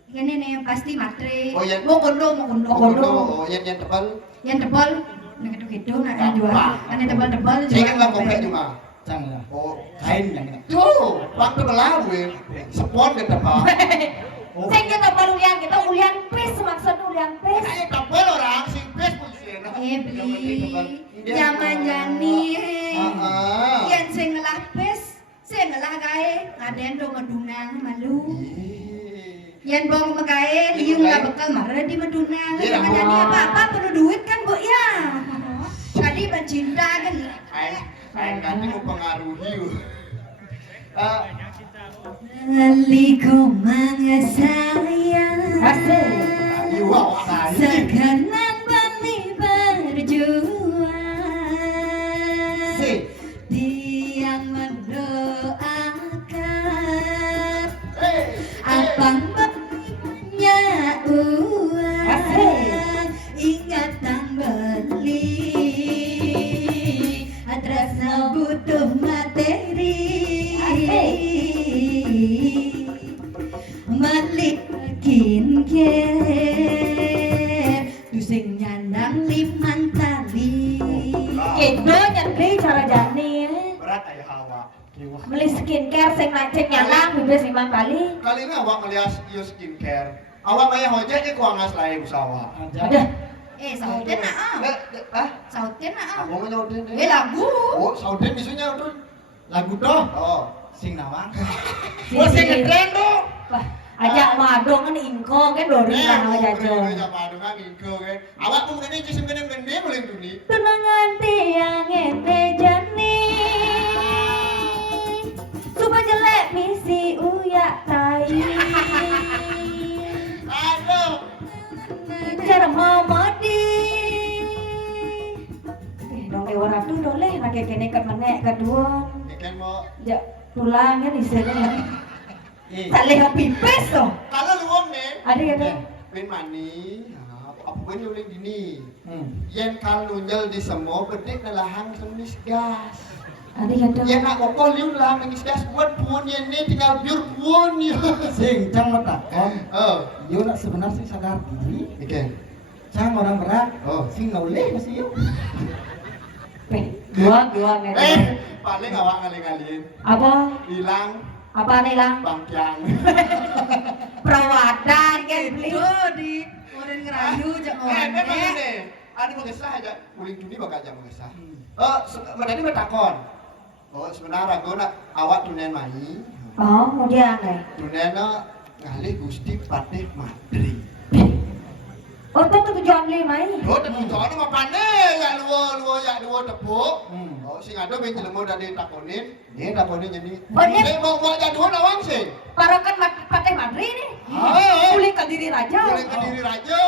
ini nih pasti matre. Oh, yang- mau kondo. Oh, yang tebal. Yang tebal, nah gitu nak yang jual. Kan yang tebal Saya kan nggak kompek cuma. Jangan. Oh, Kain yang kena. tuh, waktu belawe, sepon ke tebal. Saya kita ulian pes maksud ulian pes. Saya tebal orang sing pes pusing. Beli zaman jani. Yang saya ngelah pes, saya ngelah gae, ngaden dong ngedunang malu. Yang bong magae, liung nggak bekal marah di medunang. Zaman jani apa perlu duit kan bu ya. Tadi bercinta kan. Aing ganti mempengaruhi. Liku manga sayang. Asik. Sekarang bani berjuang. Dia mendoakan abang punya uang, ingatan beli, terasa butuh materi. Malikin ke tu sing nyandang liman tali. Kendo nyantri sarajane. Berat ayah awak. Beli skincare sing cek nyalang bibir 5 kali. Kali ini awak ngeliat iyo skincare. Awak bayar hojek ke kuangas lain usaha. Ada. Sauden na Ah, Sauden na aku mau nyaudin deh. lagu. Oh, saudin isunya udah. Lagu doh Oh, sing nawang. Wah, sing ngetren doh. Wah, ajak madong kan ingko kan dori kan jajan. Sama ingko kan. Awak pun kene cisim kene boleh tuni. Tunangan tiang ente jani. Suka jelek misi uya tai. Aduh. Cara mamadi. Dong dewa ratu doleh nak kene kat menek kedua. Ikan mau. Ja tulang kan istilahnya. Eh, Tak leh pipes toh. Kalau luang nih. Ada kata. Pin mani. Apa pun yang boleh gini. hmm. Yen kal nunjal di semua bedik nelahang semis gas. Ada kata. Yen nak kokoh liu lah mengis gas buat puan yen ni tinggal biur puan ya. Sing cang mata om. Oh, Yo nak sebenarnya sing sadar diri. ikan. Cang orang berat. Oh. Sing noleh masih yo. Dua nih. Paling awak ngalih-ngalihin. Apa? Hilang Apa nih lang? bangkiang. Perawatan kan beli. Di orang ngerayu jangan Memang orang. ini. Ada mengesah aja. Uling juni bakal aja mengesah. Tadi bertakon. Oh, sebenarnya aku nak awak tunen mai. Oh, kemudian nih. Tunena ngalih Gusti Patih Madri. Oh, tuh tujuan beli mai. Oh, tentu soalnya mah pandai ya luo tepuk. Oh, sing ada ben jelema dari takonin. Takonin jadi. Oh, ini- mau jadi nawang sih. Parakan pakai madri nih. Ah, Kulit kediri raja. boleh ke diri raja.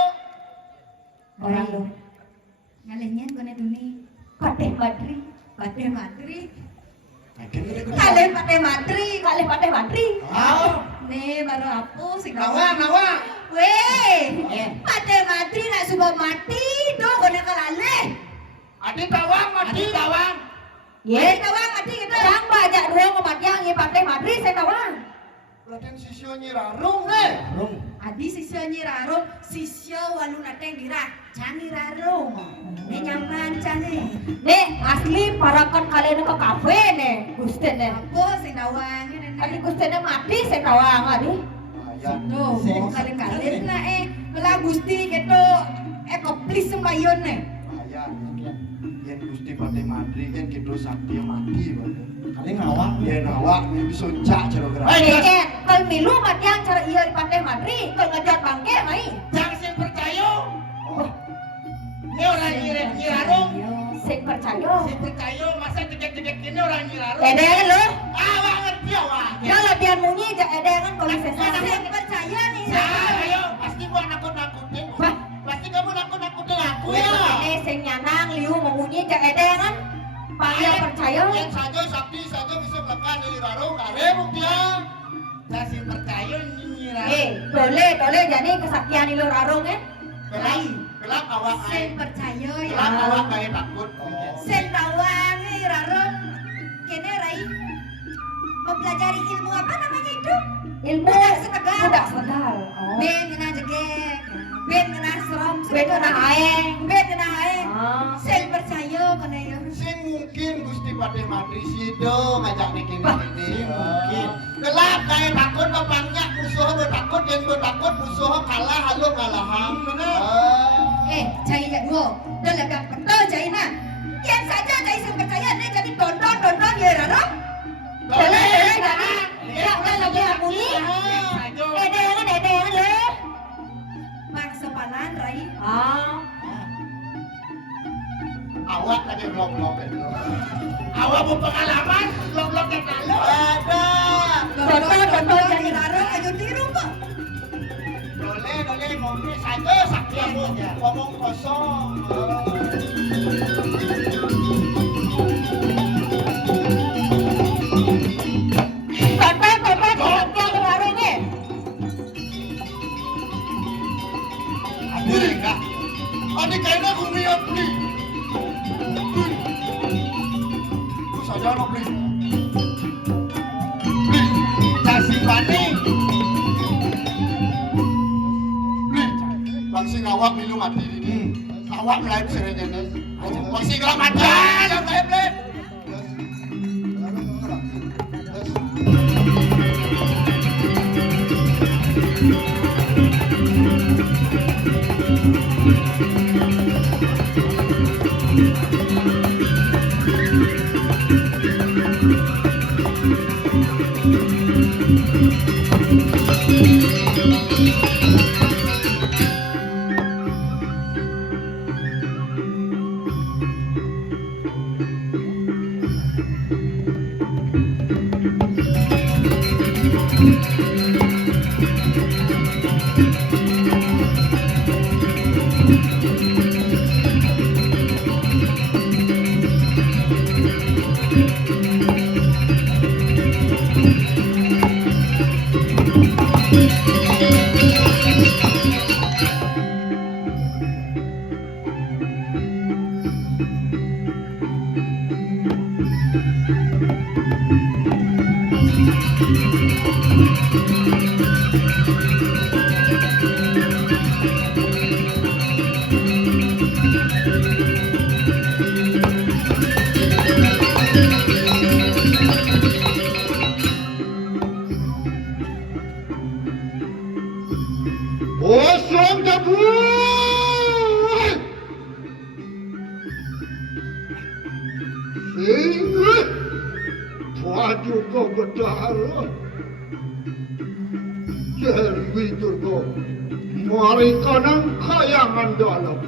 Orang lu. Ngalihnya kone tuni. Pakai madri. Pate matri. Kali Kale pate matri. Kali pakai madri. Nih baru aku sing nawang. Weh, Eh. pate matri nak subuh mati do kone kalale. Adi tawang, mati tawang. Ye. Tawang mati kita. Sang bajak dua ngomat yang ye pakai madri saya kawan. Raden sisyo nyirarung eh. Rung. Adi sisyo nyirarung, sisyo walu nateng dirah. Cani rarung. Nih nyaman cani. Nih asli parakan kalian ke kafe nih. Gusten nih. Aku sing nawang ini. Adi gustennya mati saya kawan adi. Ayan. Tuh, kali-kali na kala gusti keto keplis sembayon nih. Ayan. Yen Gusti Patih Madri kan kita sakti mati bae. Kali ngawang. Yen awak bisa cak cara gerak. Eh, kalau milu mat yang cara iya pakai madri, kalau ngajak bangke mai. Jangan sing percaya. Ini orang nyirarung. Sing percaya. Sing percaya masa cekek-cekek ini orang nyirarung. Edengan lo. Awak ngerti awak. Kalau biar munyi edengan kalau sesat. Sing percaya nih. Ayo, pasti gua nakut-nakutin. Wah. Pasti kamu nakut-nakutin aku Kuya ya. ini sing nyanang liu memunyi edengan. Panggil percaya. Yen saja sakti saja bisa melekat dari rarung kare buktian. Saya sing percaya nyirarung. Boleh jadi kesaktian lo rarung kan? Kelak awak Sing percaya ya. Kelak awak kayak takut. Sing tawang rarung kene rai mempelajari ilmu apa namanya itu? Ilmu Budak setegal. Budak setegal. Ben kena jegek, ben kena serom, Ben kena aeng. ben kena aeng. Oh. Sing percaya kene ya. Sing mungkin Gusti Patih Madri sido ngajak nih kini. Sing mungkin. Kelak kayak takut bapaknya musuh bertakut yang bertakut musuh kalah halu ngalahan. Cai ya dua. Dan lebih betul cai na. Kian saja cai sing percaya nih jadi tonton ya rarung. Boleh jadi. Ya udah lagi bunyi. Edengan le. Mang sepalan rai. Ah. Awak tadi blok-blok itu. Awak mau pengalaman, blok-blok yang lalu. Ada. Tonton jadi rarung ayo tiru kok. Boleh ngomong saja sakti aku ngomong kosong. Kesaktian lo rarung nih. Adi reka. Adi kayaknya bumi yang beli. Itu saja lo beli. Beli. Kasih panik. Beli. Bangsi ngawak milu mati ini. Awak melayu serenya nih. Bangsi ngawak mati. Beli. dabuh. Ingat, Padu ko bedara. Dewi Durga, mari kanang kayangan dalam.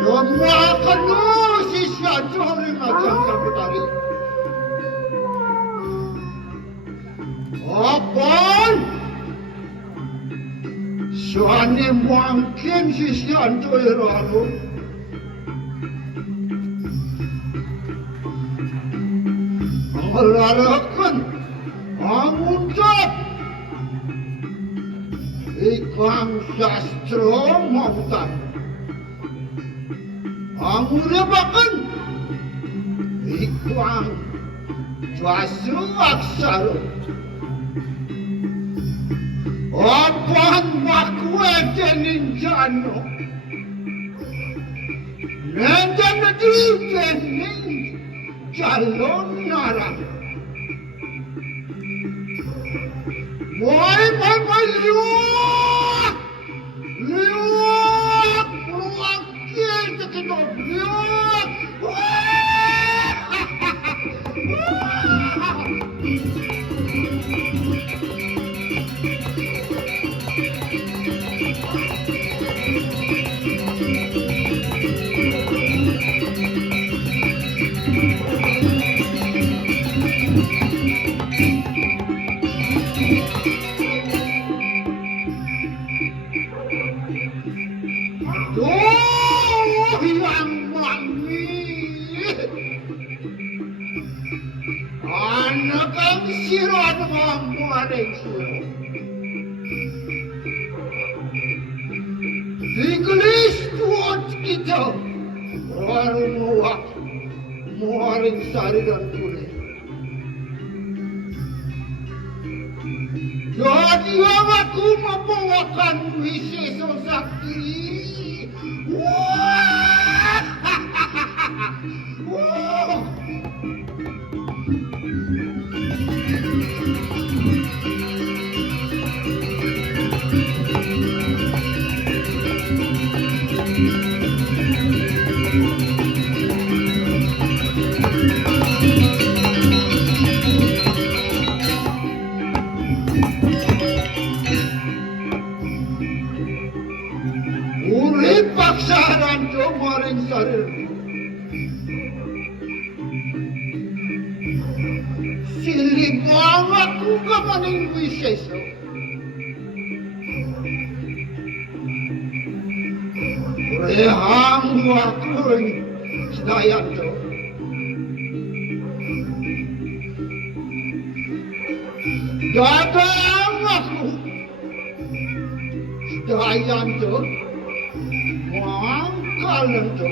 Semua kena sisya jari akan terpetari. Apaan? Suani mungkin sisya jari lalu. Melarakan angunjab ikang sastra mautan. Angulebakan ikang jasu aksara. Apaan makwe jenin jano. Nenjana di jenin calon narang. Boy, liwak! Liwak! Liwak! Kita kedok! Liwak! Yang wangi anak ang sirat mamuaring siro English tuot kita warung muak muaring sari dan tuli jadi aku membawakan wisesa sakti. Urip paksaran jo maring sarir. Silih aku ka maning wisesa. Rehang aku sedayan jo. Datang aku sedayan jo. Wang kalian tu,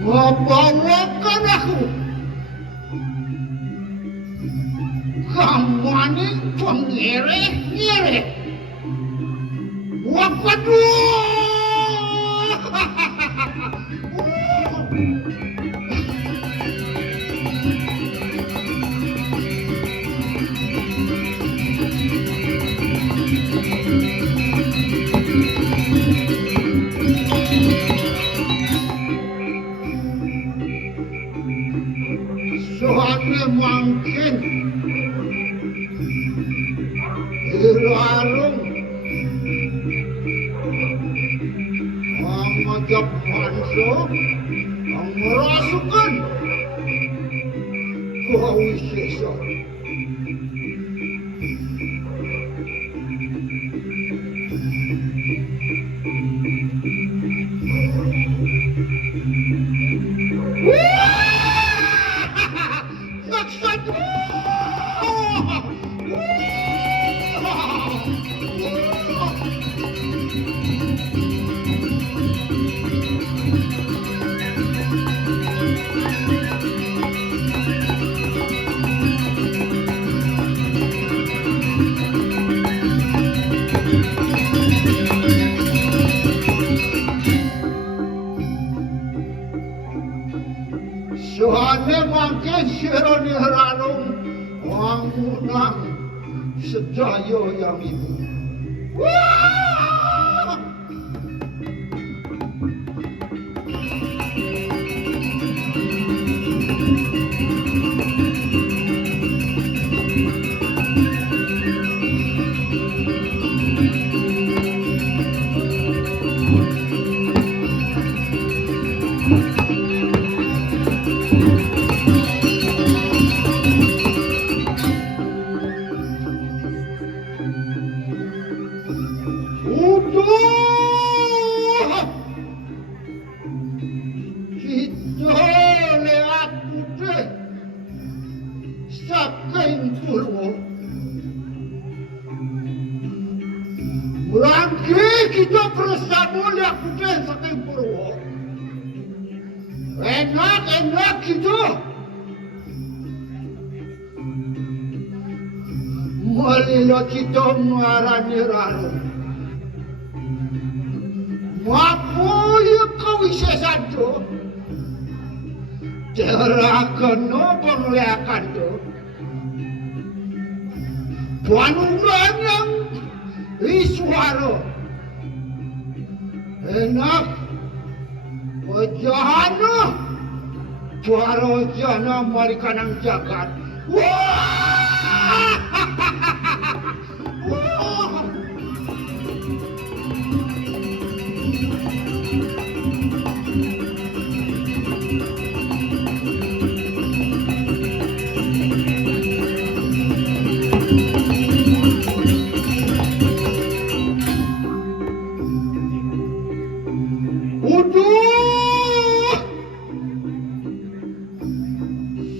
membawakan aku, kamu ni pengereh-ngereh, waduh. Soalnya mungkin dilarang mengajak manusia merasukan kewisesa. Soalnya mungkin sironi ranung wangunang sedaya yang ibu. Wah! Berangki kita bersama lihat putih saking Purwo. Enak kita. Malila kita mengarani raro. Mapuya kawisesan tu. Terakan no penglihakan tu. Panuran yang Iswaro enak wajahana suara jana marikanang jagat. Wah!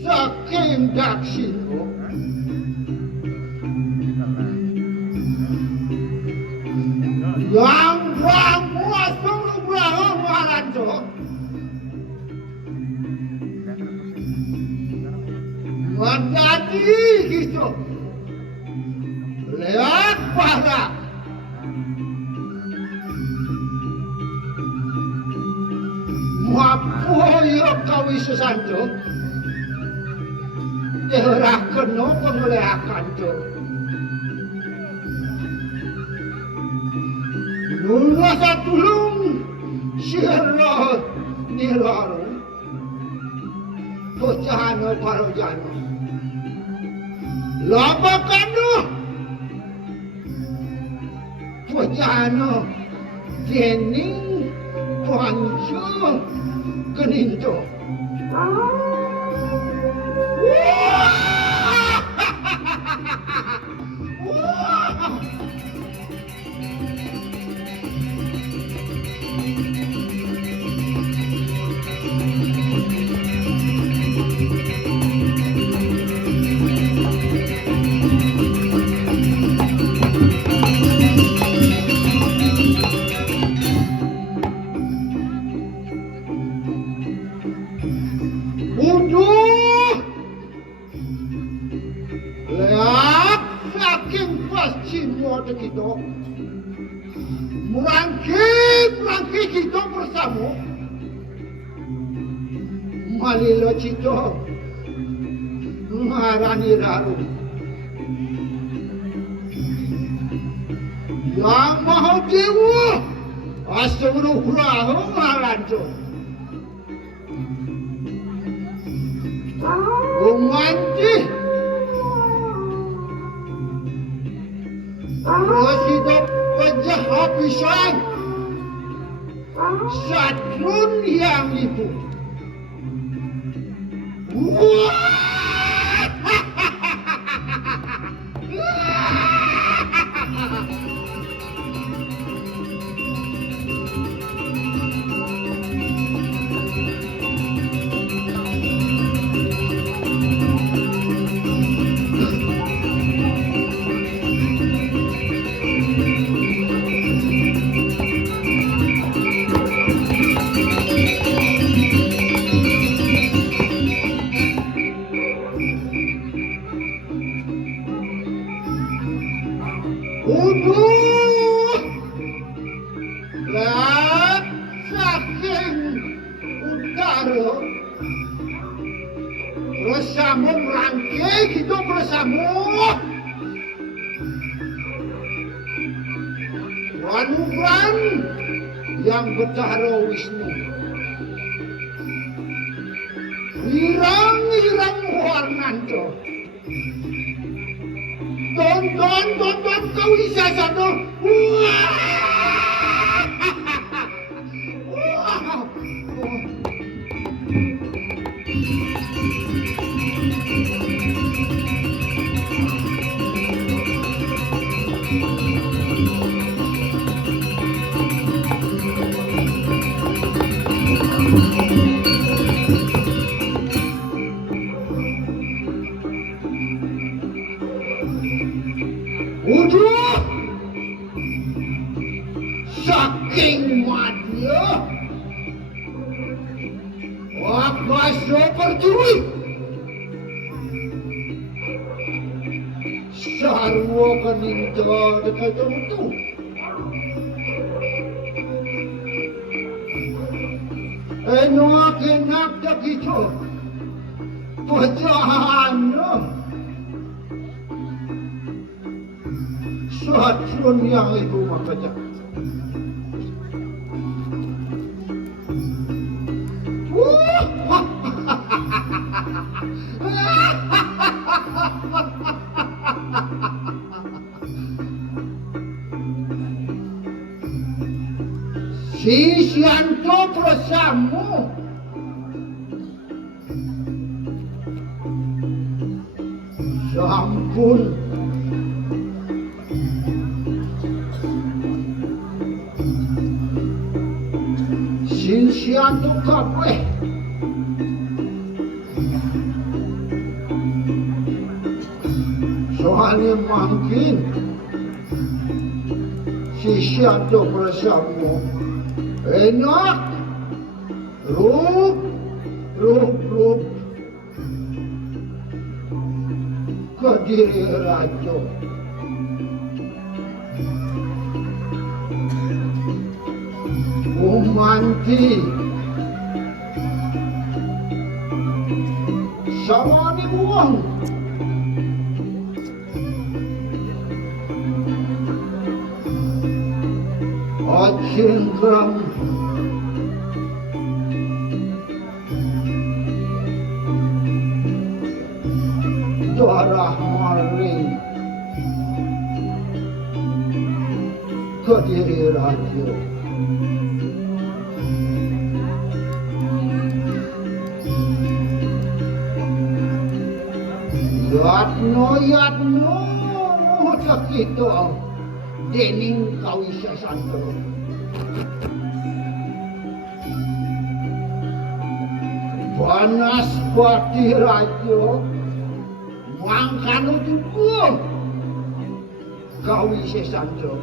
Saking daksino yang muasung lubrahong waranjo menjadi gitu lihat para mapuyo kawisesanjo Terakan no penglihakan tu. Nula satulung sirah nilaru. Bocahano parojano. Labakan no. Bocahano jening pancu keninto. Kita merangki kita bersama malilo kita ngarani raru yang maha dewa astagfirullahaladzim ngaranjo umanti Presiden penjahabisan Satrun yang itu. bersama merangkai hidup bersama. Wanukan yang bercahara Wisnu. Irang-irang warnanto. Tonton kau bisa satu. Udah saking madnya apa seperti sarwa kaninta dekat itu enak tak itu pecahan Satsun yang itu makanya. Si Sianto bersama. Sampun. Sianto kabeh soalnya mungkin si Sianto bersama enak rup ke diri raja Umanti sawani uang Acingkram darah maling ke diri raja Yatno sakito dening kawisa santo Panas bati raja mangkano juga kawisa santo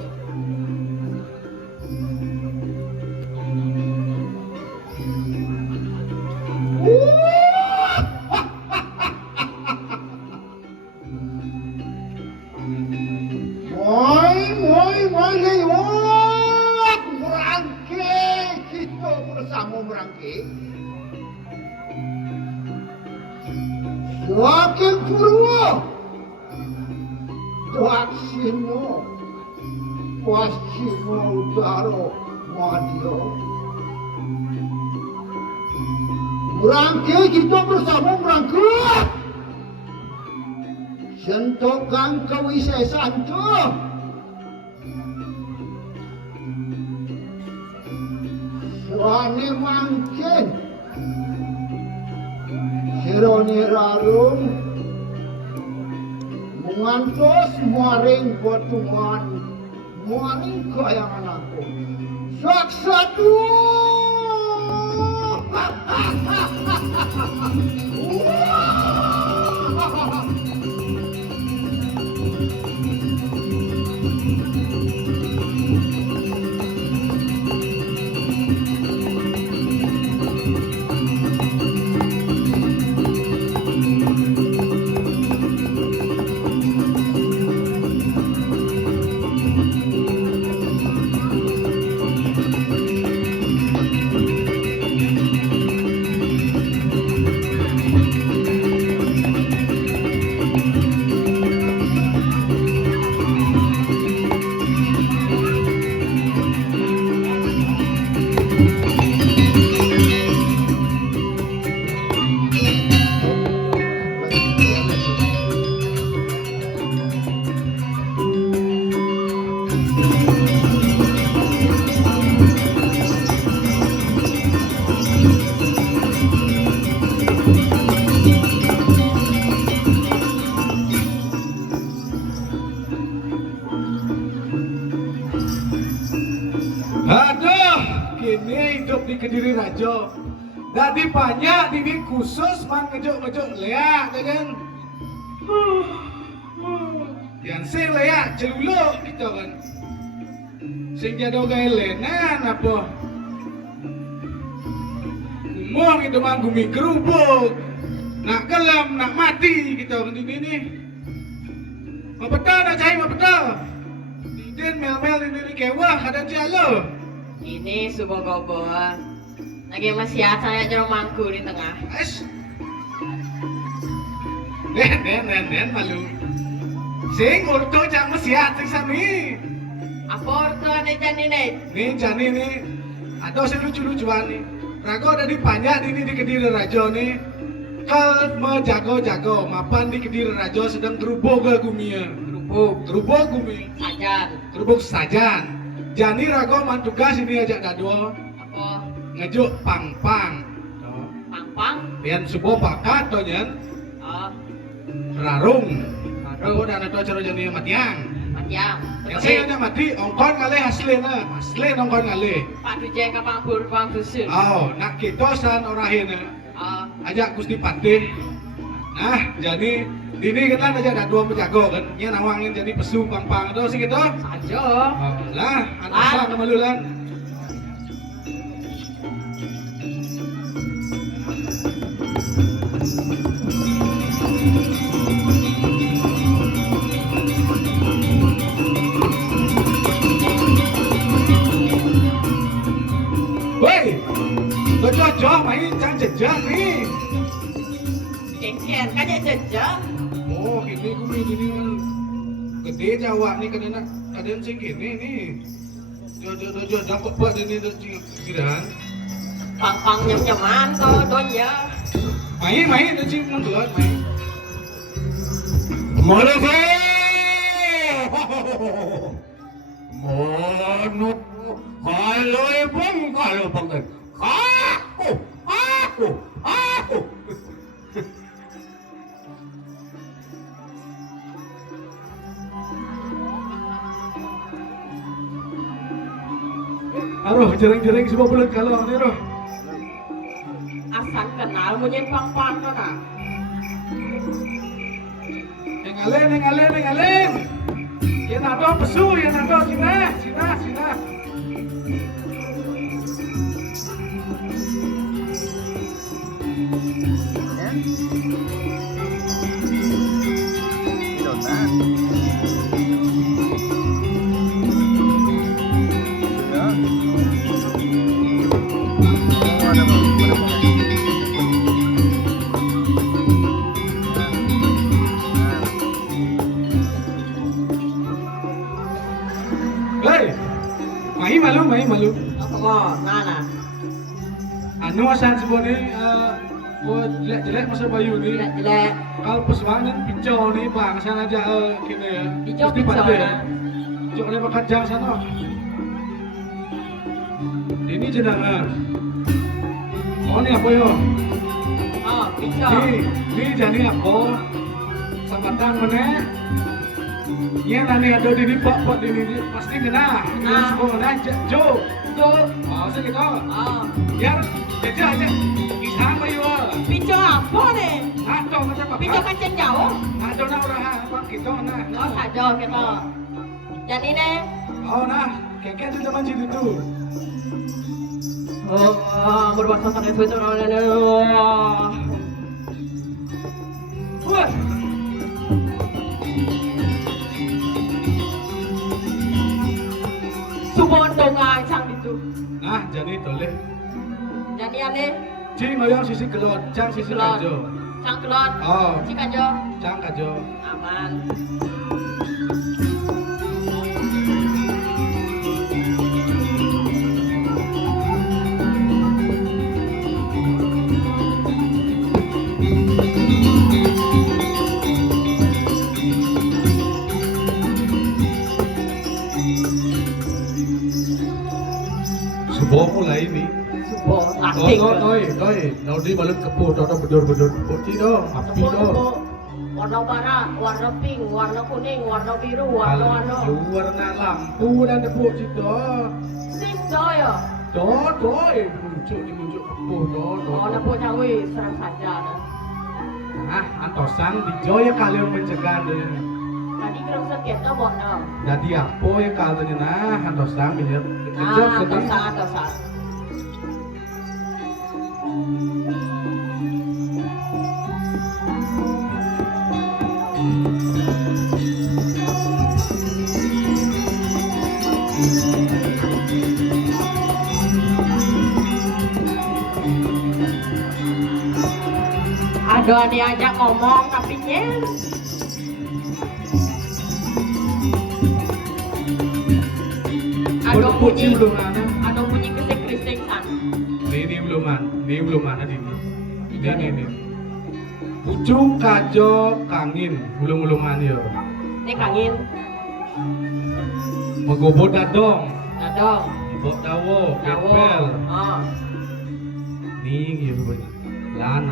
Wakil Purwa Daksino Paschima Utara Madya Merangkai kita bersama merangkai Sentokan kewisesan itu Suani mangkin Sironi rarung mengantos muaring potungan muaring kayangan aku saksatu Kediri Rajo. Dadi banyak ini khusus man ngejuk leak kan. Yang sing leak celuluk gitu kan. Sing jado gawe lenan apa? Umum itu mah gumi kerupuk. Nak kelam, nak mati gitu kan ini. Mau betul nak cai mau betul. Din mel-mel ini kewah ada jalo. Ini subuh goboan. Lagi masih saya jero mangku di tengah. Aish. Den malu. Sing urto cak mesiat sing sami. Apa orto ane jani nih? Nih jani nih. Ada sing lucu-lucuan nih. Rago ada di panjat ini di Kediri Rajo nih. Kal menjago-jago mapan di Kediri Rajo sedang gerubuk ke gumia. Gerubuk gumi. Sajan. Gerubuk sajan. Jani Rago man tugas ini ajak dado. Apa? Ngejuk pang-pang. Pang-pang? Pian subuh pakat to nyen. Oh, Rarung. Rarung dan atau cara jani matiang. panjang. Yang saya nya mati ongkon ngalih haslena. Haslen ongkon ngalih. Pak Duje ke Pangpur Pang Dusun. Oh, nak kita san orahena. Oh, Ajak Gusti Patih. Nah, jadi ini kan aja ada dua penjago kan. Nya nawangin jadi pesu pang-pang itu sih gitu. saja. Lah, anak sa nama lu lan. Woi, cocok main jangan jejak nih. Kengken kan jejak. Oh, ini kan gede Jawa nih kan enak. Kadang sing gini nih. Jojo dapat buat ini tuh ciran. Pang-pang nyem-nyeman kau donya. Main tuh cing menggelar main. Malaka. Mono kalau ibang kalau panggil. Aku. Aduh, jereng-jereng semua bulan kalau nih roh. Asal kenal munyin pang-pang tuh nah. Ngaleng. Yang ada pesu, yang ada sina. Hei, malu. Apa mau? Nana. Anu asan sebone jelek masa bayu ni. Jelek. Kalau peswangan pincau ni bang sana aja kini ya. Pincau Mesti pincau pandai. ya. Pincau ni makan jam sana. Ini jenama. Oh ni apa yo? Oh, pincau. Ni jadi apa? Sambatan mana? Yang nanti ada di pot ini pasti kena. Semua kena Jo. Oh segitu. Oh, Ya, jajah aja. Isang bayu. pincau apa nih? Atau macam apa? Pincau kancing jauh. Atau nak orang apa kita nak. Oh, saja kita. Jadi nih. Oh nah, keket tu zaman situ tu. Oh, berbahasa sangat betul. Wah. Subon dongang cang itu. Nah, jadi toleh. Jadi ane Cing ngoyong sisi kelot, cang sisi kelot. kajo. Cang kelot. Oh, Cik aja. cang kajo. Aman. Subuh mulai ni. Subon asik. Kau di balik kepo, kau bedur. Putih doh, api doh. Warna bara, warna pink, warna kuning, warna biru, warna Warna lampu dan tepuk situ. sim ya. muncul do. Oh, nepuk cawe serang saja. Ah, antosan dijo ya kalian mencegah deh. Tadi kira sakit no bono. Jadi apa ya kalian nah antosan biar Ah, tosa. Aduh, diajak ngomong tapi nyel. Aduh Puji bunyi, belum ada. aduh bunyi krisik-krisik san. Ini belum ada di ini. Pucuk kajo kangin belum ya. Ini kangin, Megobo dadong, dadong, bok dawo, dawo. kepel. Oh, Nih gitu banyak. Lan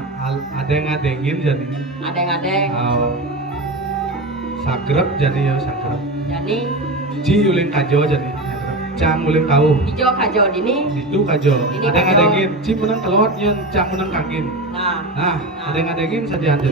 adeng-adengin jadi. adeng-adeng. Sagrep jadi ya sagrep. Jadi Ci uling kajo jadi. Cang uling kau. hijau kajo dini. Itu kajo. Ini Adeng-adengin. Ci menang kelotnya, cang menang kangin. Nah, Nah, adeng-adengin saja jadi.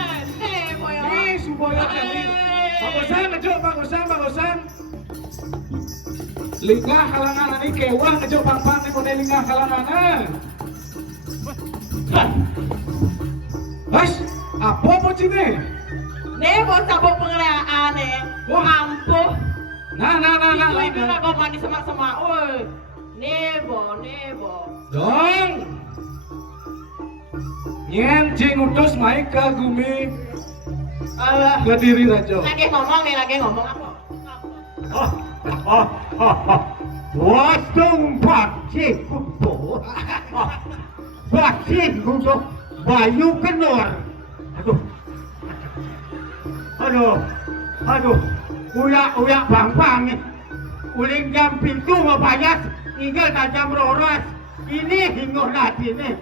Nih, supaya jadi. Bagusan. Lingah halangan ini kewah ngejo pang nih kode lingah halangan. Mas, apa mau cine? nih mau cabut pengelayaan nih. Wah. Ampuh. Nah. Itu lah kau mandi semak-semak. Woi, nebo. Dong. Nyen cing utus mai ke gumi Allah. ke diri rajo. Lagi ngomong apa? Wasung pakcik kupo. Pakcik untuk bayu kenor. Aduh. Uyak bang. Uling jam pintu mabayas. Tinggal tajam roras. Ini hinggul lagi nih.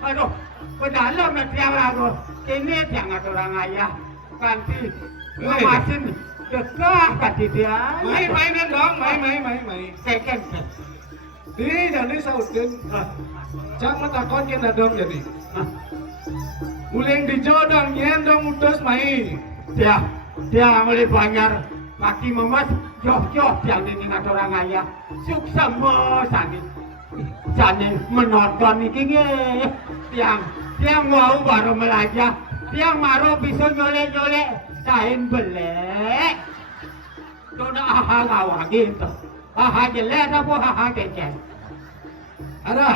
Aduh. Pedalam na tiang rago. Ini jangan orang ayah. Kanti. Ngemasin. Dekah kati dia. Main dong, main. Keken. Di jadi sautin. Cang matakon ken dadong jadi. Uling dijodong nyen dong utus mai. Dia mulai banyak maki memas joh yang ini ngat orang ayah sukses sani menonton ini tiang mau baru melajah tiang maru bisa nyolek kain belek sudah aha ngawah gitu aha jelek apa aha kecil Aduh,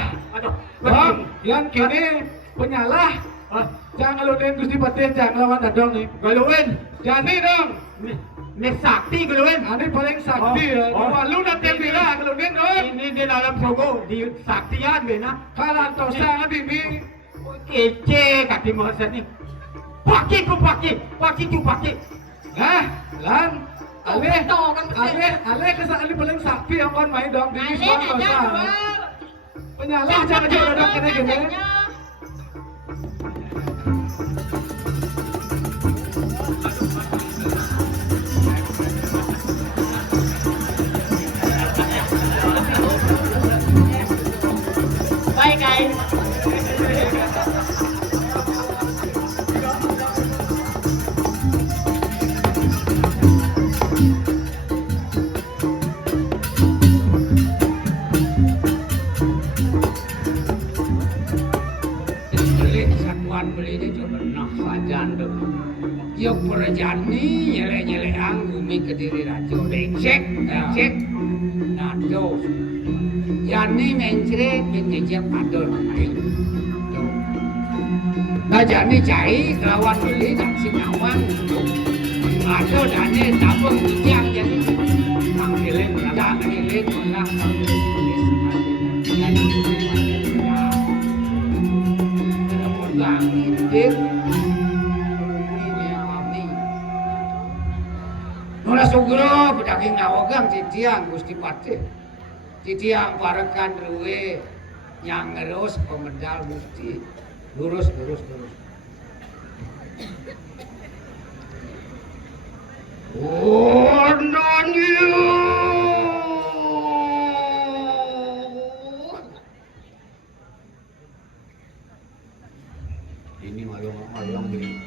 dong, yang kini penyalah. Jangan lupain Gusti Patih, jangan lawan dadong nih. galuin Jadi dong. ini sakti galuin Ini paling sakti ya. Lu nanti bilang kalau dia dong. ini di dalam suku di saktian bina Kalau tosa ini. kece kaki masa ni paki tu paki Nah, lan. Ale kan kesal paling sakti yang kon main dong. Ini Ale soal aja tosa. dua. Penyalah jangan jual dadong kena gini. Bye guys. Satuan beli dia coba nak sajan tu. Yuk perjalanan ni nyele angumi ke diri rajo. Cek. Nado. Yani mencret pinjam adol. Najani cai lawan beli nak sinawan. Ado dane tabung tiang jadi. Tangkilin malah. Nula sugro pedaging ngawogang titiang Gusti Patih. Titiang parekan ruwe yang ngerus pemedal Gusti. Lurus. Ini mayong gini.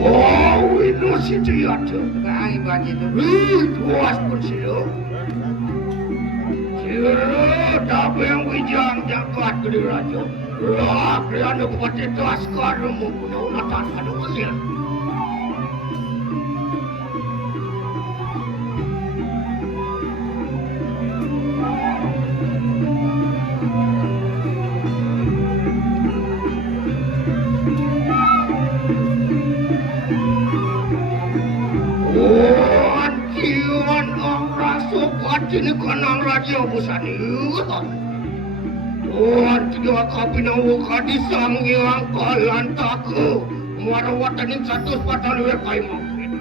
Wow, itu si dia tuh. Kang ibu aja itu. Puas pun sih. Tapi yang wijang jagat gede raja. Lah, kalian dapat itu askar mempunyai unatan pada usia. Ciuman orang sobat ini kanang raja busani. Tiga kapinawa kadi sangyang kalantaku. Marawatanin 100 patalwe kay mangkin.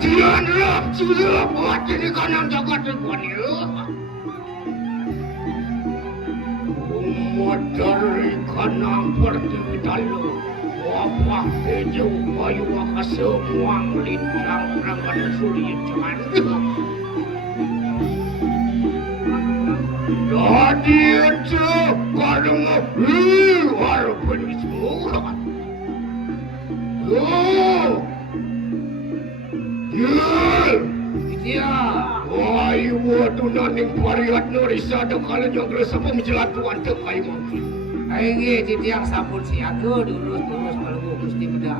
Diyan rap sudah buat ini kanang jagat ini. Dari kanang pertiwi dalu. Wapah kejo bayu waka semua melintang perangkat suri jangan. Jadi itu kalau walaupun semua. Iya. Wah, ibu tu naning pariat norisa ada kalian yang rasa pemjelatuan tekai mungkin. Aing titiang sampun siaga durus kalau gua gusti bedah.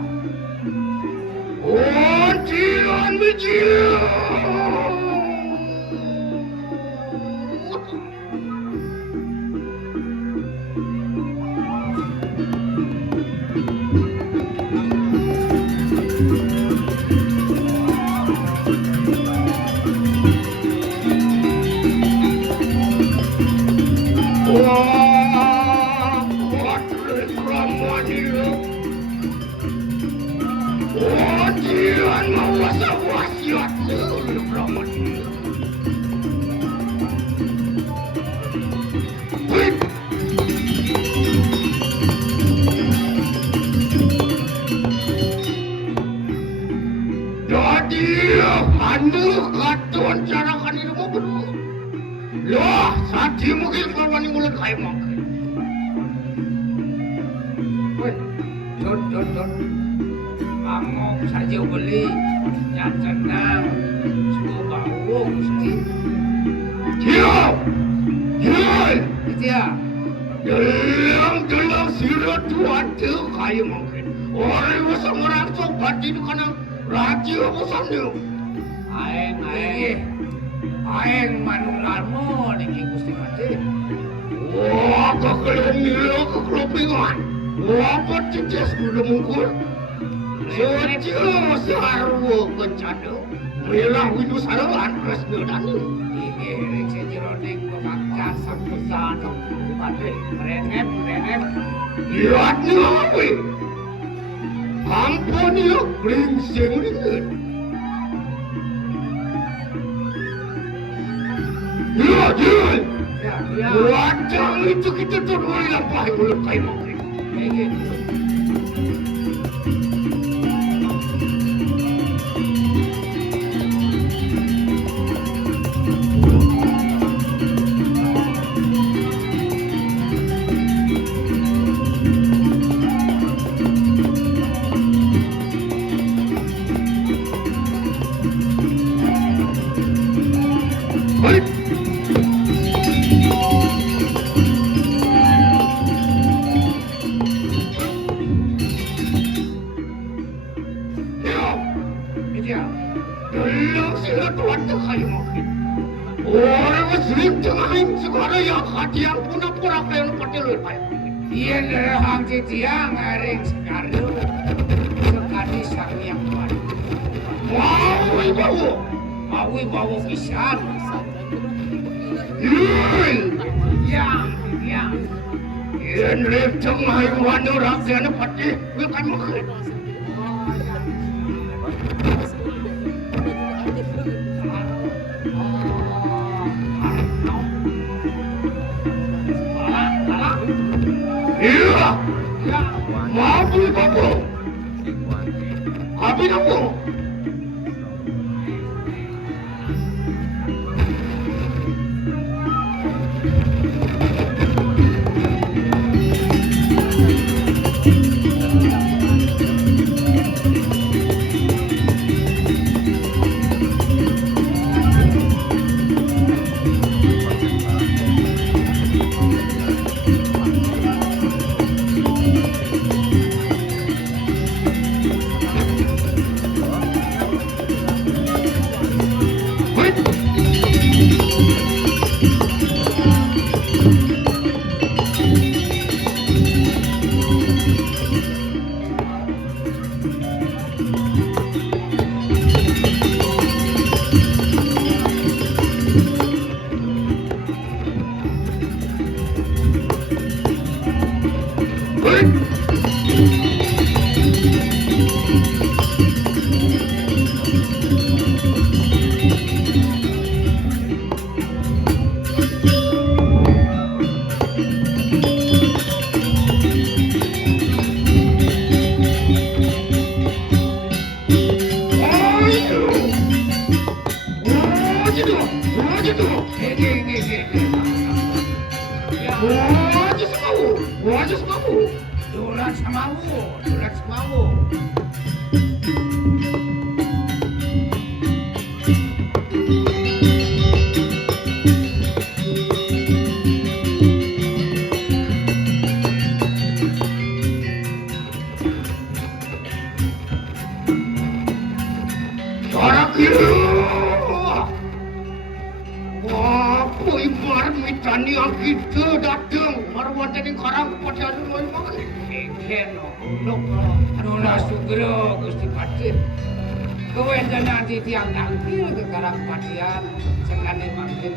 Cian bijil. Loh, saji mungkin kawan yang mulut kayak makan. Woi, Don. Mangok saja beli. Nyatendang. Semua bau gusti. Diam! Iya. Dalam sirat tuan tu kayak makan. Orang masa merangsok batin kena raja bosannya. Aing manularmu niki gusti mati. Wah, kekelopingan. Wah, percicis udah mungkur. Sejauh sarwo kencana. Melah windu sarawan resmi dani. Iki rek jeroning pemangkat sampusan. Pati renep. Lihat nawe. Ampun ya, bringsing ringan. Jual. Wajah itu kita turun lampah mulut kayu mungkin. Iya derahang titiang aring sekarang sekali sang yang kuat. Mau bawa pisan. Yang. Yang rep tengah iwan orang sana pati bukan makan. Iya. Mabu babu. Abi nabu. Dulat semawu. Mitani ang kita datang marwan tadi karang pada dulu makan. Keno, nula sugro gusti pati. Kewendan nanti tiang tangkil ke karang patian sekali makin.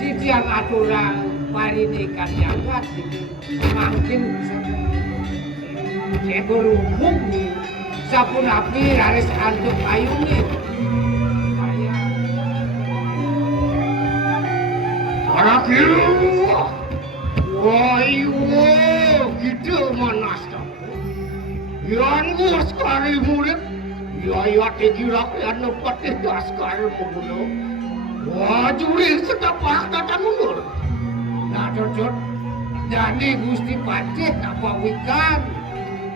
Di tiang aturan paridikan yang gati makin seguru bumi sapun api haris antuk ayuni. Arakil, woi, kita manas tak? Yang gua sekali murid, ya tegirak yang dapat itu sekali mulut. Wah, juri sedap tak mundur. Nah, cocok. Jadi gusti pati apa wikan,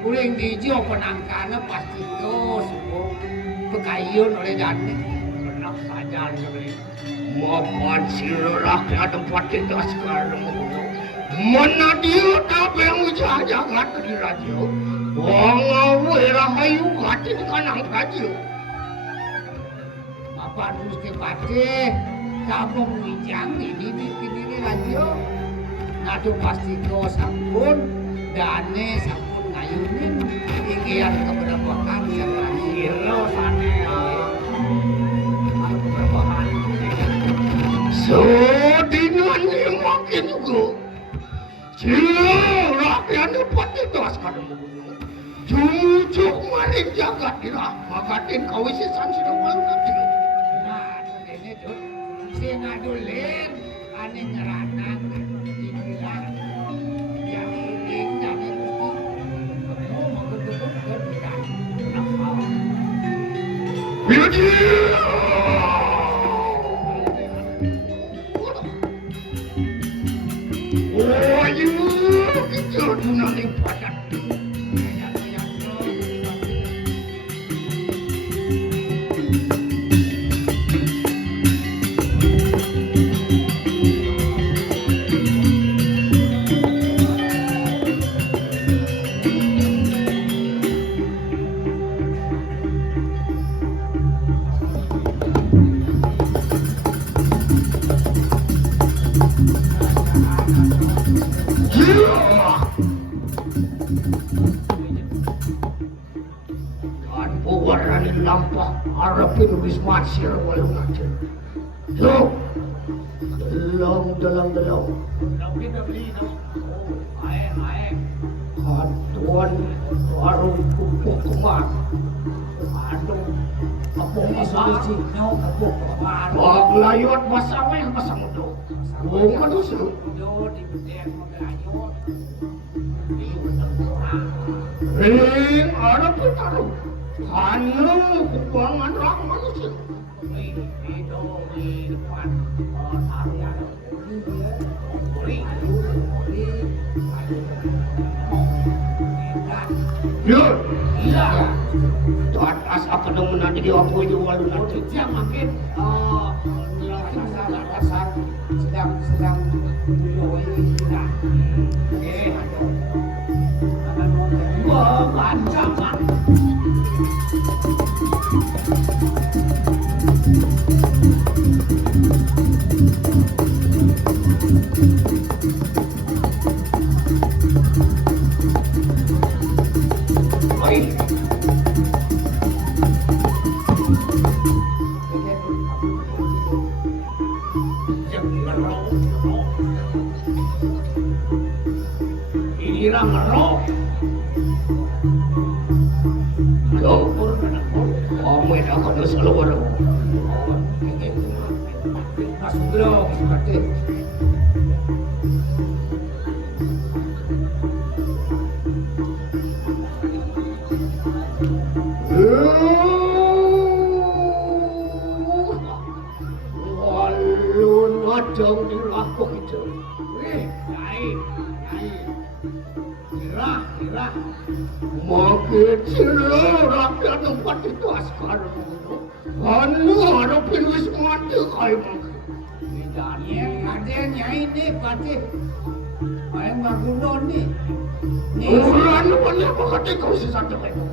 uling dijo penangkana pasti tu semua pekayun oleh dani. Enak saja sekali. Mapan silrak yang tempat itu sekarang mana dia tak yang ucap jangan di radio wang rahayu hati di kanang radio apa gusti pati kamu menginjang ini di radio nado pasti kau sampun dane sampun ngayunin inggian keberapa kali yang silo sana beberapa hari so dengan yang makin juga silo rakyat dapat itu sekarang jujur maling jagat dirah makatin kau isi sanksi dong nanti nah ini tuh si ngadulin ane ngeranang dibilang yang iring dan itu kamu mengetuk kebilang nakal beauty oh you kita dunia ni padat lampak harapin wisma sir walau ngajar yo dalam katuan warung pupuk kemat Aduh, kapok Paglayot masaway ang masamudo. Huwag manuso. Ano po taro? Ano kukuangan lang manuso? Yun! Iya! Tatas apa naman natin di ako yung walo natin. Siya makin dasar sedang meluai kita. Wah, ancaman. Irang ngerok. Jauh oh may ako na sa luar. Masuk dulu, seperti. Walun adong di laku itu. Irah. Makin sila rakyat tempat itu askar. Anu harapin wis mati kayak makin. Adanya ini pasti ayam magulon ni. Ulan banyak banget kau sesat kayak makin.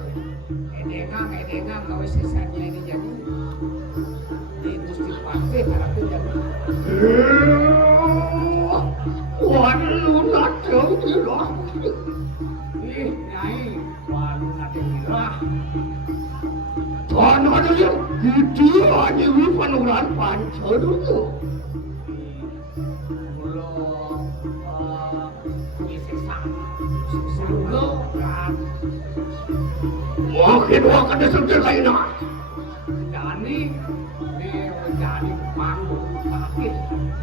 Edengang kau sesatnya ini jadi. Ini mesti pasti harapin jadi. Walun adong di laku. Nyai, walu nanti mirah. Tuhan ada yang gitu aja lu panuran panca dulu. Belum disesang dulu kan. Mungkin akan disebut lainnya. Jadi menjadi panggung sakit.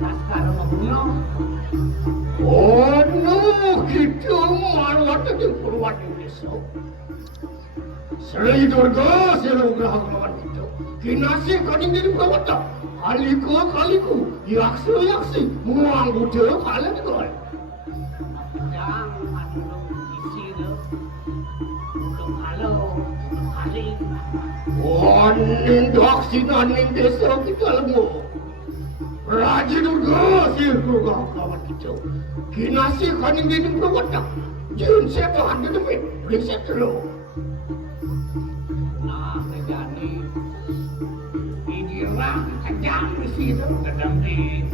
Naskah membunuh. Oh no, gitu malu ada di Purwan Indonesia. Selain Durga, selalu gerah lawan itu. Kinasi kaning jadi perawatan. Kaliku, yaksi, muang budak kalian juga. Jangan isi tu, belum kali. Oh, nindak sinanin desa kita lemu. Raja Durga, selalu gerah lawan itu. Kinasi kaning jadi perawatan. Jun saya tahan di depan, riset dulu. Nah, jadi ini orang kejam di situ, kadang di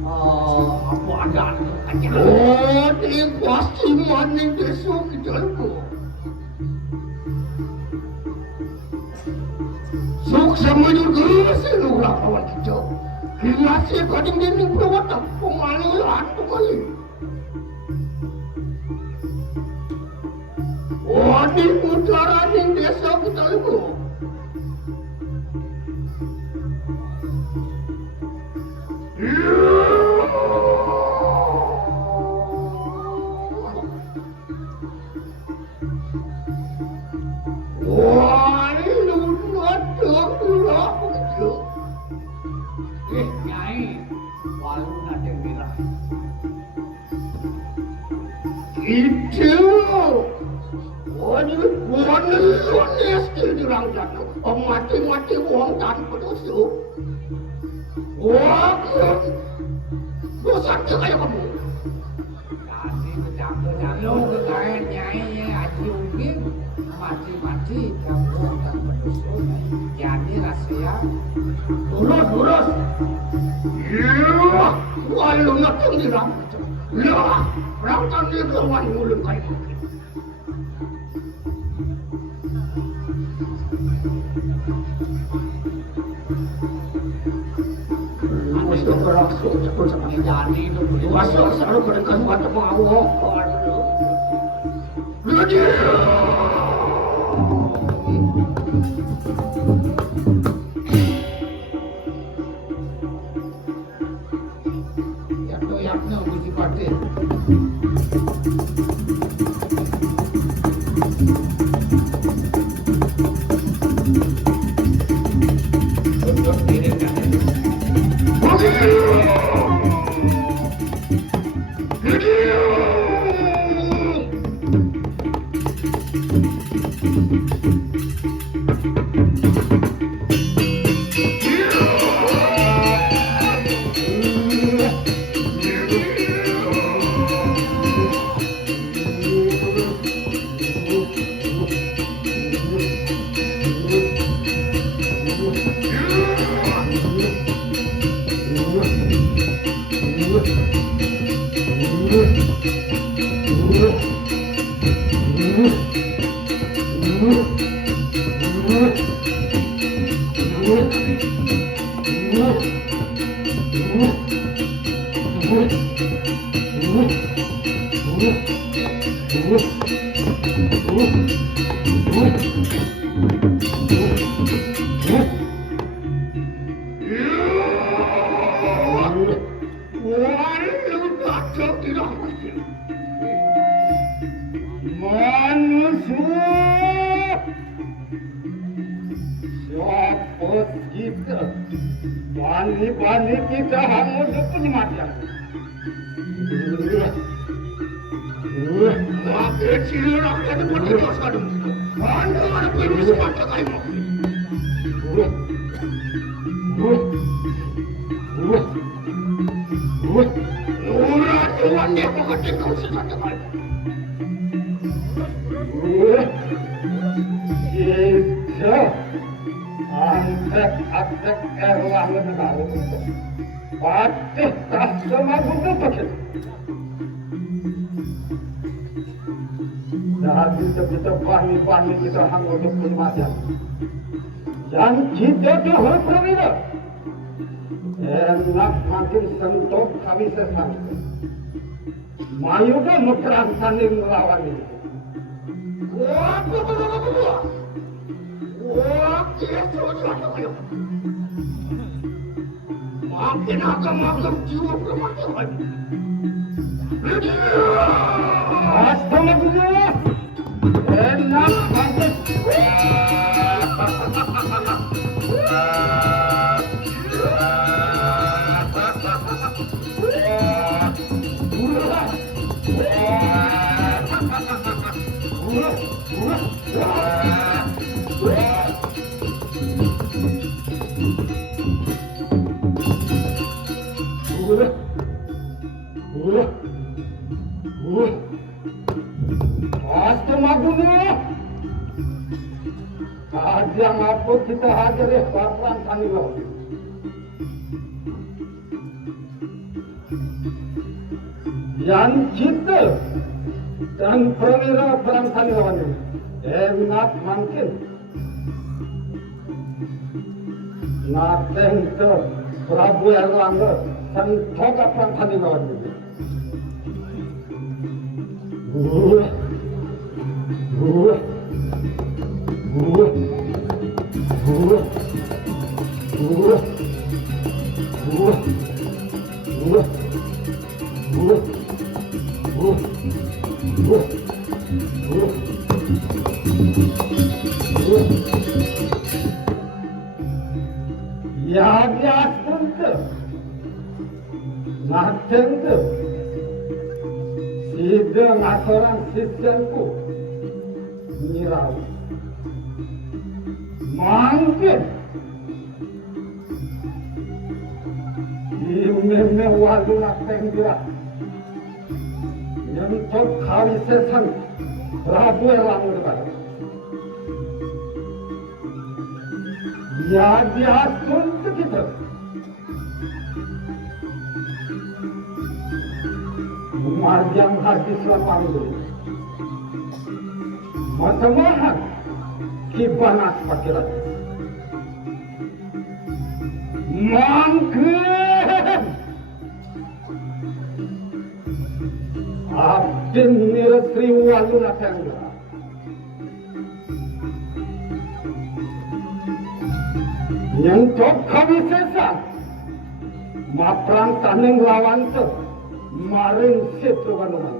apa ada kejam. Oh, ini pasti maning desa kita lu. Sok sama juga sih lu lawan kita. Kinasi kaning jadi perawatan, pemaluan tu kali. Oh, di utara di desa kita lu. Wah, lu nodok lah begitu. Nyai, walu nanti mirah. Itu. Mana lunes di orang jatuh, mati uang tanpa dosa. Wah, dosa kayak kamu. Tadi berjalan kekayaan nyai aji mati kamu tanpa dosa. Jadi rahasia. Lurus. Iya, walau nak di rambut. Ya, rambut dia kawan mulut kayak gitu. Itu berlangsung sebelum sampai jadi itu masuk selalu berdekat pada mawar. Jadi Bani kita hangus penyematan. Makin silakan kita pun kita sekarang. Anda ada perlu semata kali mau. Orang tuan dia pakai kau semata kali. Kita Antek erlang negara patih tak sama guna pakai. Jadi kita bani kita hangus penyematan. Yang kita tuh perwira. Enak makin sentuh kami sesang. Mayu dah meperang saling melawan ini. Wah. Makin agam jiwa perempuan. Astagfirullah. Enak banget. Yang apa kita hajar perang Tanilau. Yang kita dan perwira perang Tanilau ini enak mungkin. Nateng ke Prabu Erlangga sentoga perang Tanilau ini. Ya biasa Nateng tu Sida ngasoran sisyanku Nyirau Mungkin Imeme walu Nateng dia Nyentok kali sesan Prabu Erlangga depan Ya biasa kita Yang hadis lalu Matamahan Kibanas pakiran Mangkin Abdin Niratri Walu Natengga Nyentok kami sesan Maprang taning lawan tu Maring setru kanuman.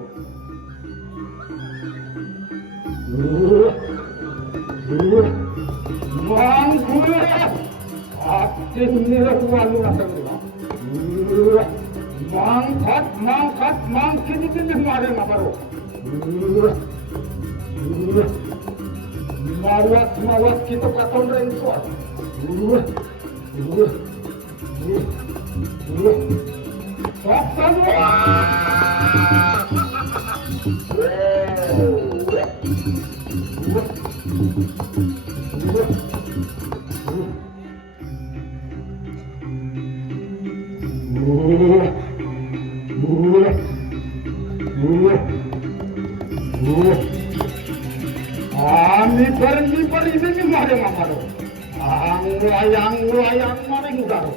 Mangkule, abdin nirat walu natengga. mangkin ini mari mabaro. Mawas kita katon rengsor. Ni per ini mari mamaro. Layang maring garo.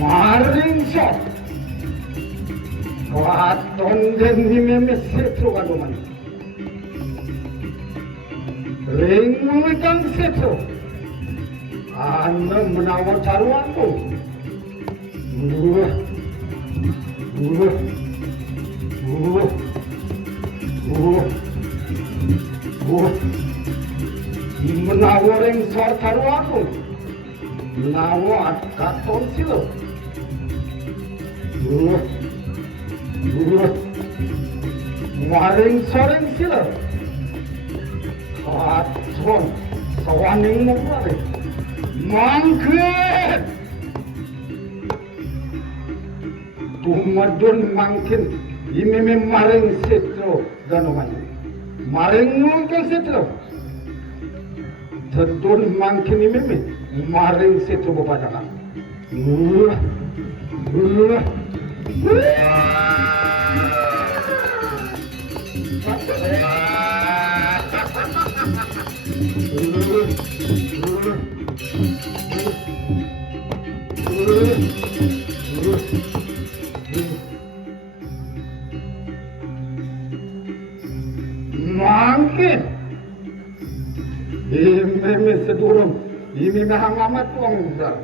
Maring shot. Katon den himeme setro gadoman. Ring kang setro. Ana menawar caruanku. Menawar ring sor caruanku. Menawar katon silo. Waring soreng sila. Katon sawaning mo pare. Mangkin. Tumadon mangkin. Imeme maring setro ganoman. Maring mungkin setro. Tadon mangkin imeme maring setro bapajakan. Mangkin imeme sedurung imeme hangamat tuang udar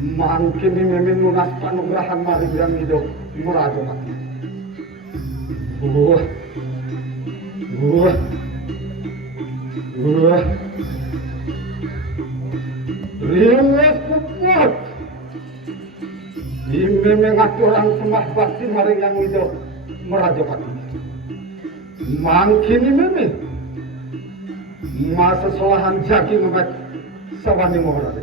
mangkin imeme nunas panugrahan maring yang hidup murado mati riwes puput imeme ngaturang semah bakti maring yang hidup murado mati mangkin imeme masa solahan jaki ngebat sawani mohorade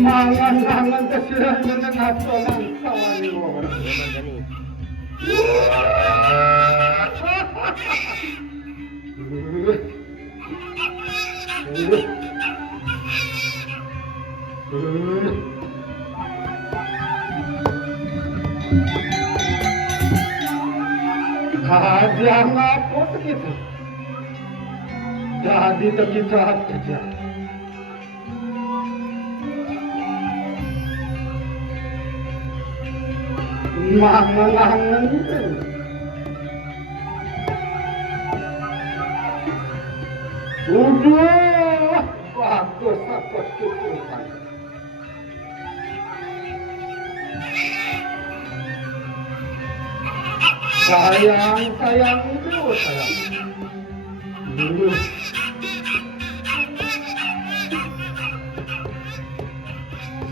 Mangan-mangan kesiran dengan hatolan sawani mohorade Kadiang apa begitu? Jadi terkicat saja. Mangan-mangan itu. Udah, bagus apa tutupan. Sayang itu sayang.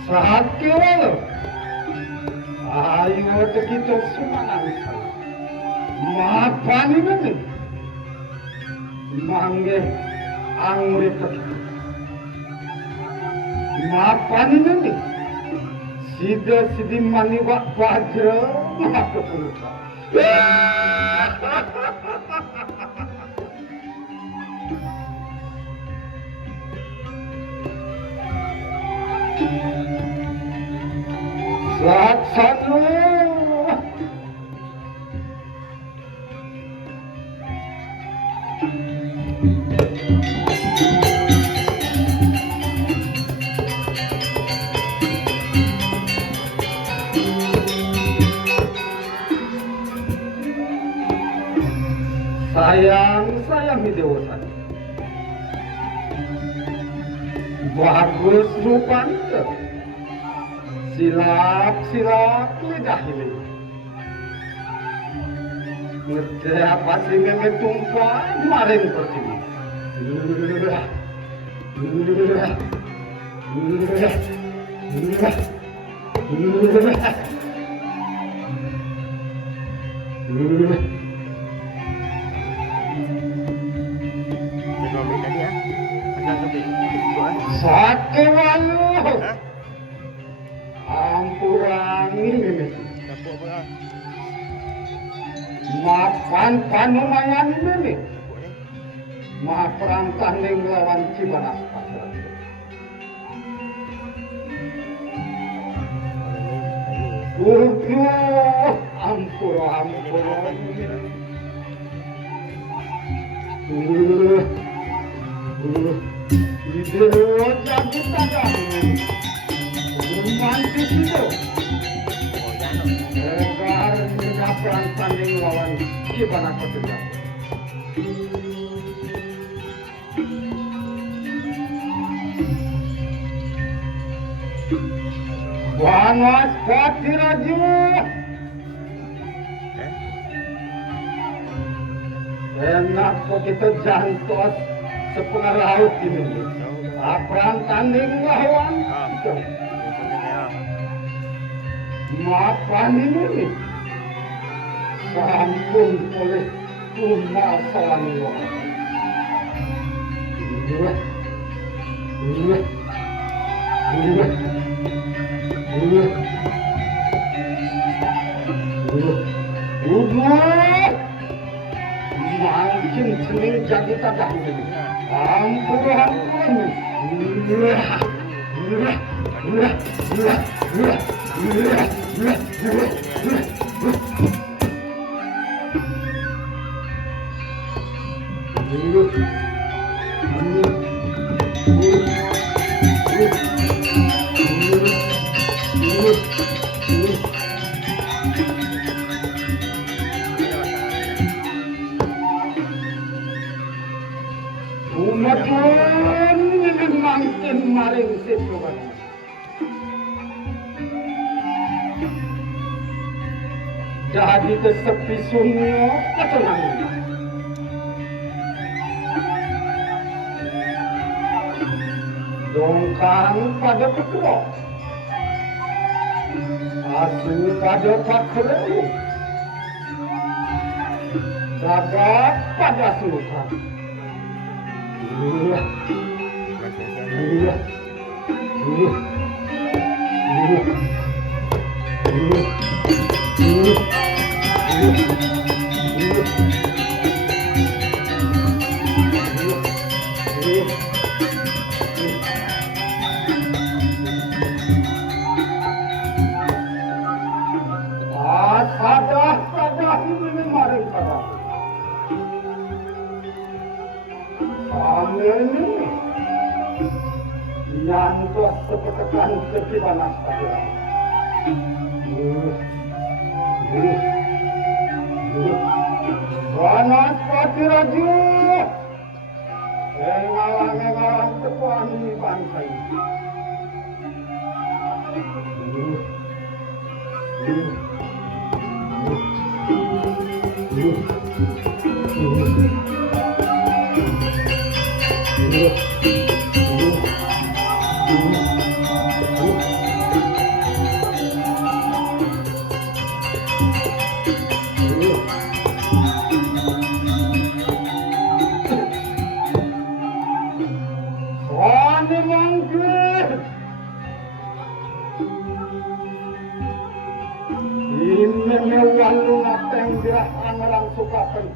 Sakit. Ayo kita semangat. Mapan ini. Mangge angre pergi. Mapan ini. Sidi mani wak bajra maka peluka. Saksanu. Sayang Dewa. Bagus rupanya. Silap lidah ini. Ngerti apa sih tumpah maring pertini. Sakit walu. Ampuran ini. Mapan panumayan ini. Mapan tanding lawan Cibanas. Ampun. Ide jadi tajam. Romantis itu. Sekarang menyampaikan tanding lawan Cibanas Pekerjaan. Panas pati raju. Enak kok kita jantos sepengah laut ini. Apaan tanding lawan? Mapan ini. Sampun oleh tumal salami lawan. Makin seneng jadi tadah ini. Ampun. Umatun makin maring siplokan. Jadi kesepi sunyo ketenangan. Dongkang pada kedua, asu pada pakeru, gagak pada sultan. Sadah ini maring karam. Amin. Nyantos sepetekan Cibanas Pekerjaan. Panas pati raju. Engalang tepuan ini bangsa ini. Ini walu nateng dirah anarang sukapen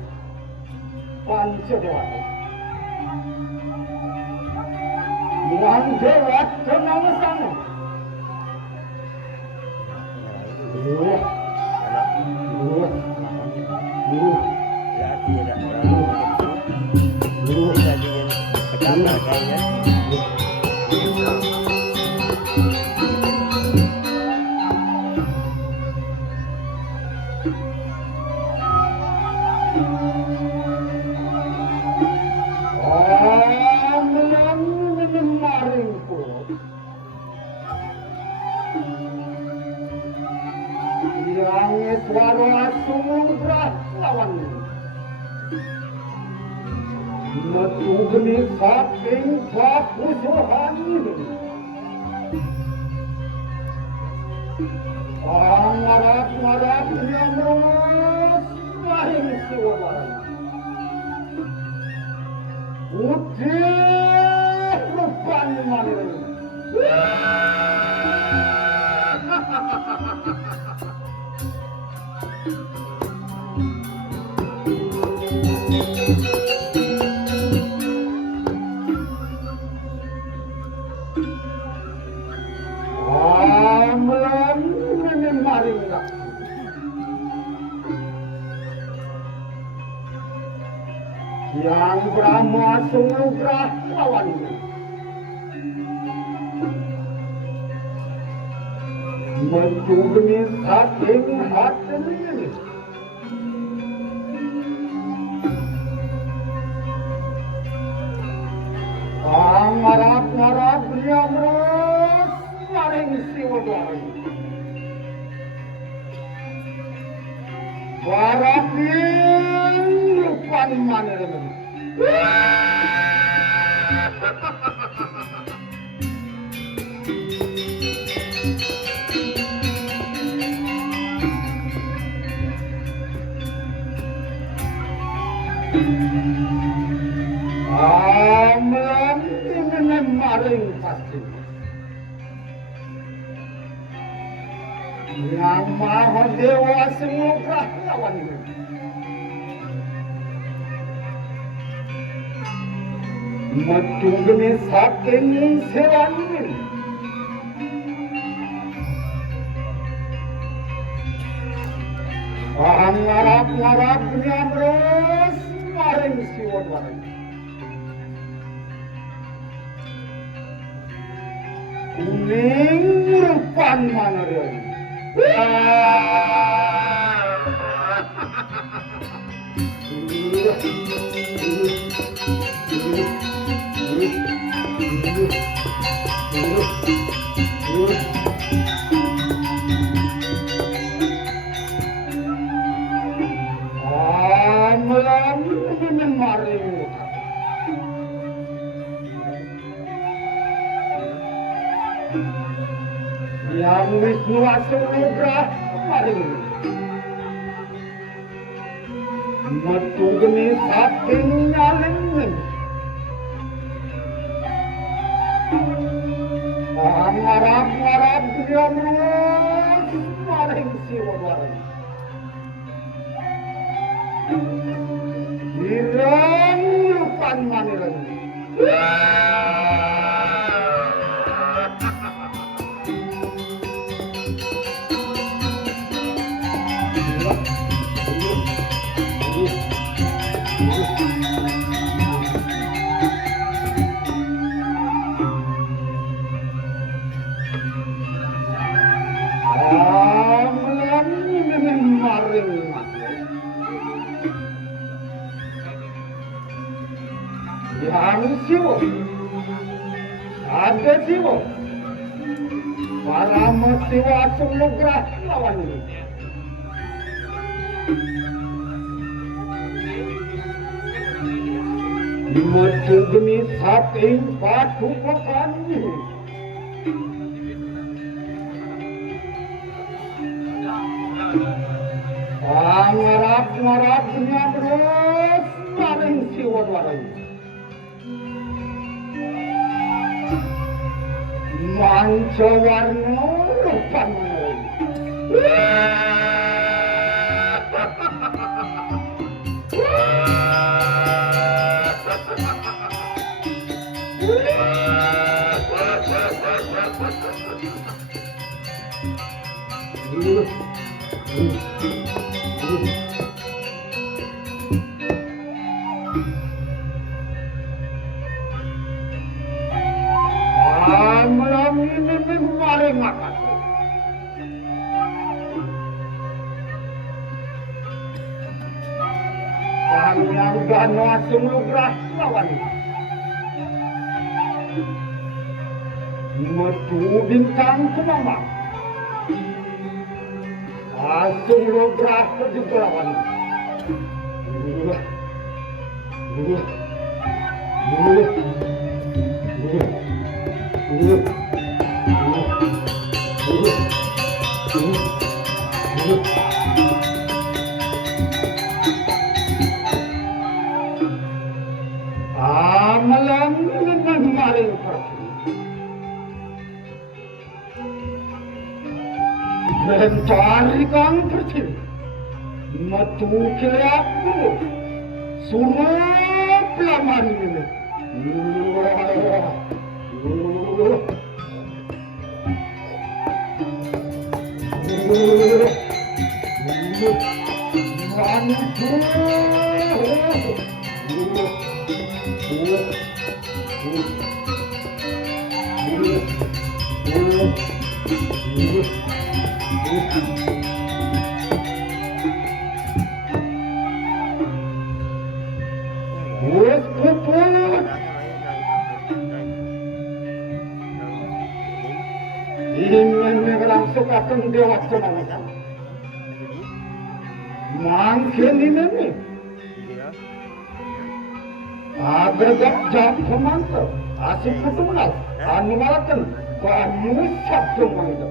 Pancadewa. Mandewa tenang sana. Yang suara sumudra lawan metugni saking papusuhan Angarap-ngarap yang terus maring siwalan Udah rupan maring yang Brahma Sumugra lawan mencubni saking hati ini Angarap-ngarap nyamrus maring siwadari Warakin lupan maneremen Amlan ini maring pasti yang maha dewa semoga lawan ini metugni saking sewan ini ngarap-ngarap nyamrus maring siwon waring kuning rupan manarian Amalan ini maring yang Wisnu Asumugra maring metugni saking nyalingen ngarap-ngarap nyamrus maring siwawaring ireng lupan manireng Amlan ini maring yang siwo ada siwo para mestiwa sumugra lawan ini metugni saking padupakan ini ngarap-ngarap nyamrus maring siwon waring Mancawarno Panoy. Malam ini paling makan. Panjang gano asung lugrah lawan. Metu bintang kumama. Asung lugrah juga lawan. Amalan ng maling pergi. Mencari kang pergi. Matu kelaku. Suruh pelaman ini. Akan dewasa manusia. Mungkin ini agak jam pemantau, asik ketemuan, anu malakan, kamu sabtu mangga.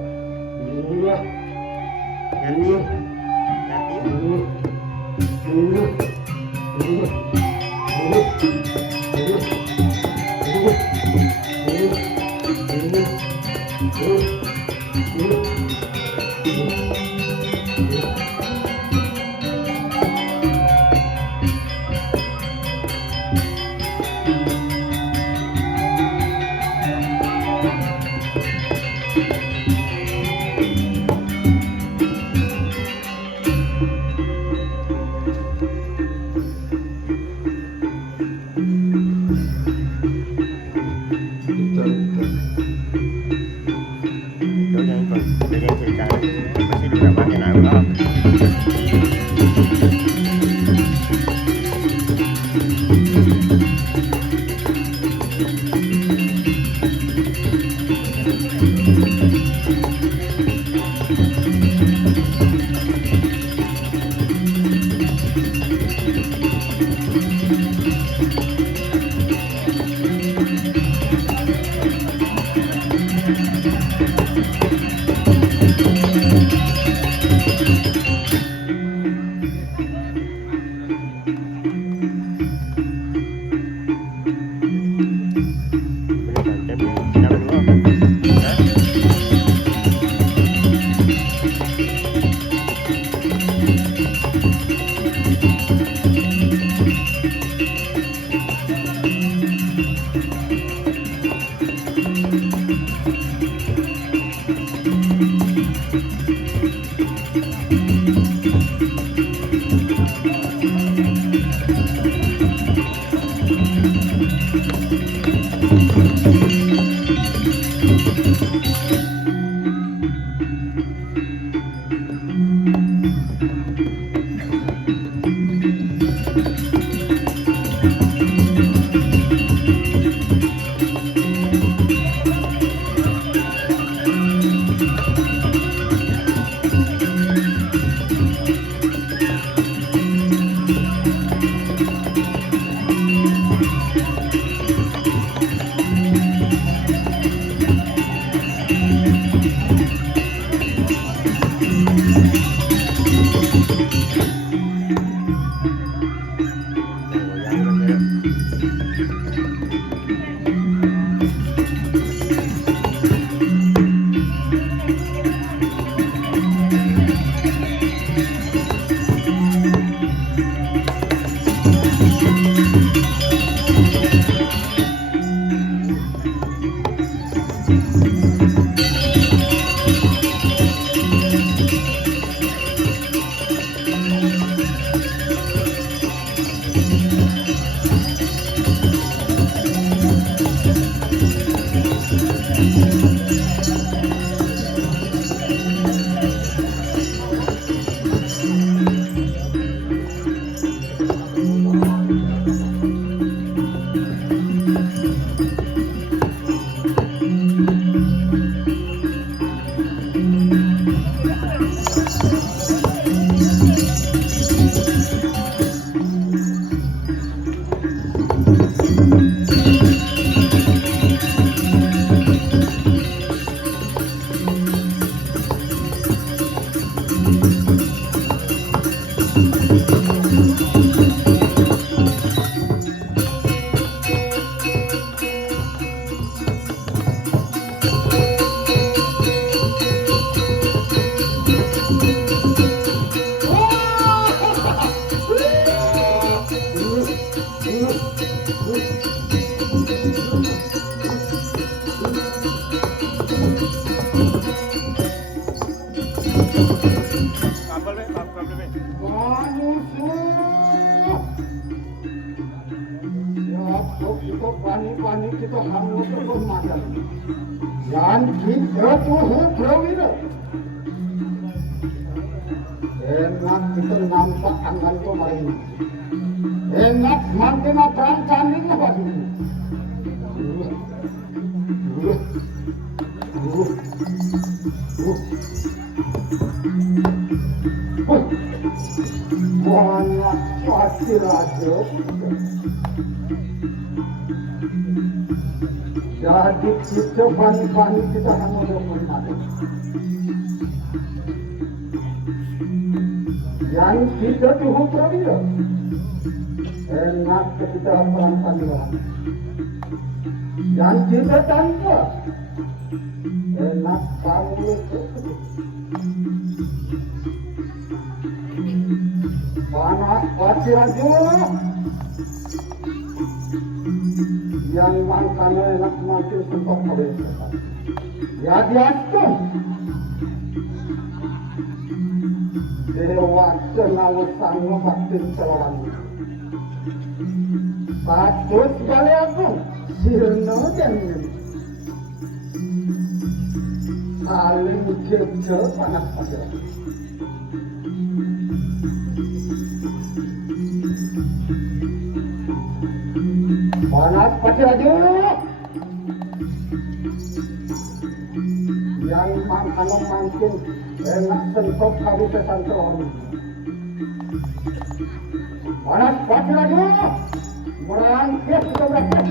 Panik kita hangus bermadan. Yang kita tuh prawira. Enak kita nampak angan kemarin. Enak makin perangkan ini apa sih? Banyak pasti raja. Jadi kita panik kita hangus bermadan. Yang kita tuh prawira. Enak kita perangkan ini. Yang kita tanpa enak kamu panas pasti aja yang makannya enak makin sentok kebesaran ya diatur dewa cenawusan ngebatin selawan satu sekali aku sirna dan saling kejar panas panas. Panas panas aja. Yang makan makin enak sentok kali pesan panas panas aja. Merangkis kita berangkat.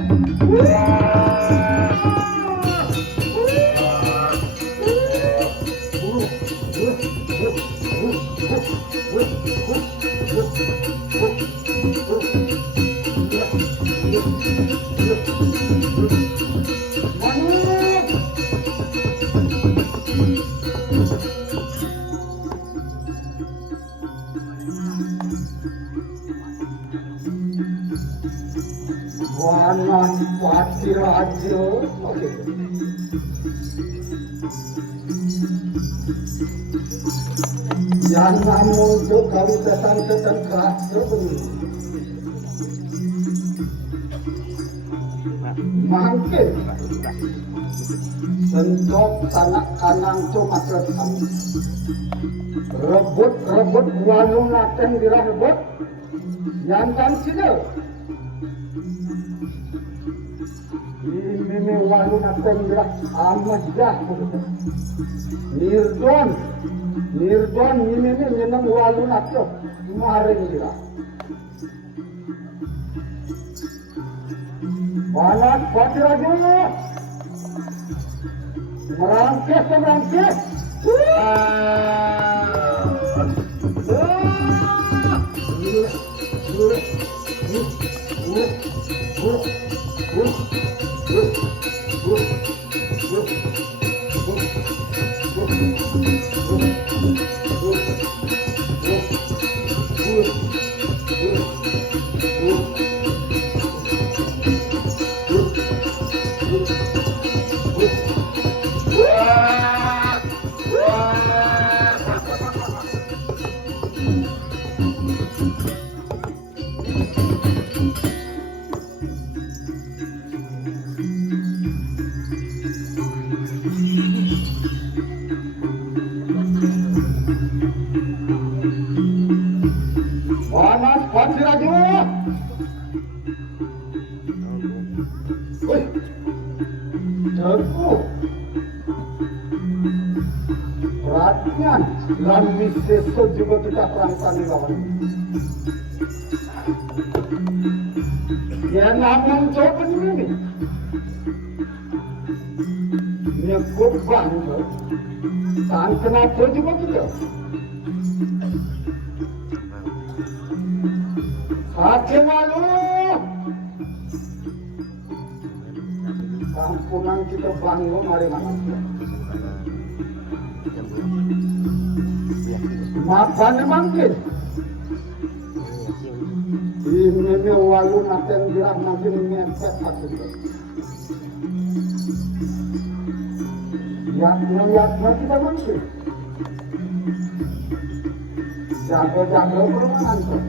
Panas pasti raja. Okey. Yang namun tu kali setan keras berbunyi. Mungkin sentok tanah kanang tu makratan. Rebut walung naten dirah rebut. Yang kan sila. Ini walung naten dirah amat dah. Nirdon ini minum walun atau kemarin dia. Panas pasti aja. Merangkis. Panas Patih Raja. Wih, cukup. Perhatian, dan Wiseso juga kita perangkan di lawan. Ya namun coba ini. Nyekup banget. Dan kenapa juga kita? Hati malu. Kampungan kita bangun hari mana? Mapan mangkin. Ini walu naten dirah makin ngepet makin. Lihat kita mangkin. Jaga-jaga perumahan tuh.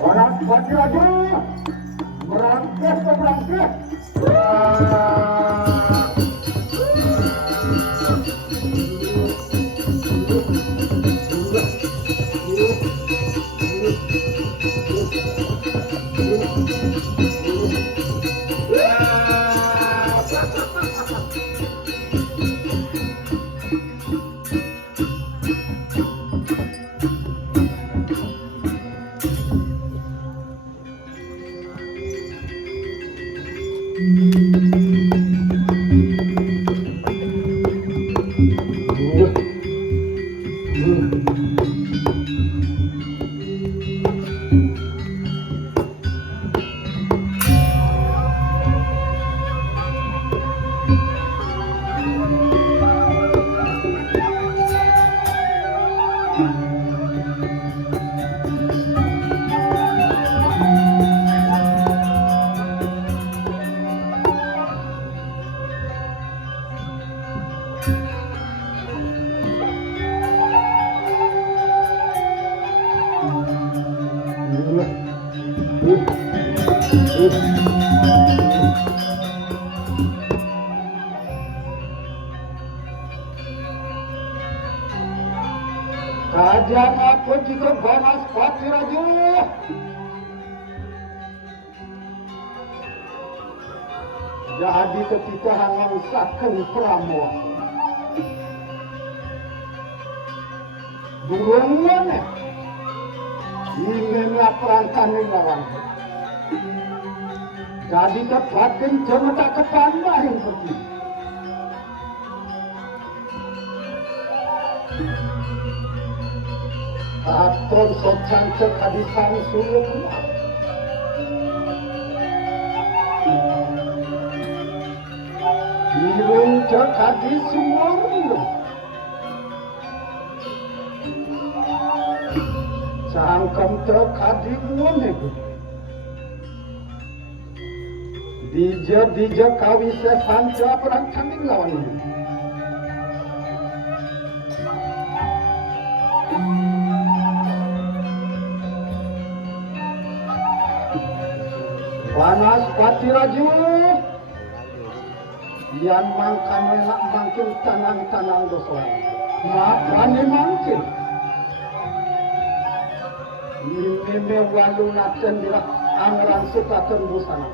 Orang Patih Raja merangkes ke merangkes. Kajian apa juga Panas Patih Raja? Jadi ketika hanya usahakan pramuas. Burungnya ingin perangkan lawan. Jadi kepatin cuma tak kepandai yang seperti. Patron socan cek hadisan suruh keluar. Birung cek hadis semua rindu. Sangkam cek hadis buone. Dija kawi sesanca perang kambing lawan ini. Panas Patih Raja yang mangkan enak mangkin tanang-tanang dosa. Makan mangkin. Ini walu naten dirah anggaran sukatan busana.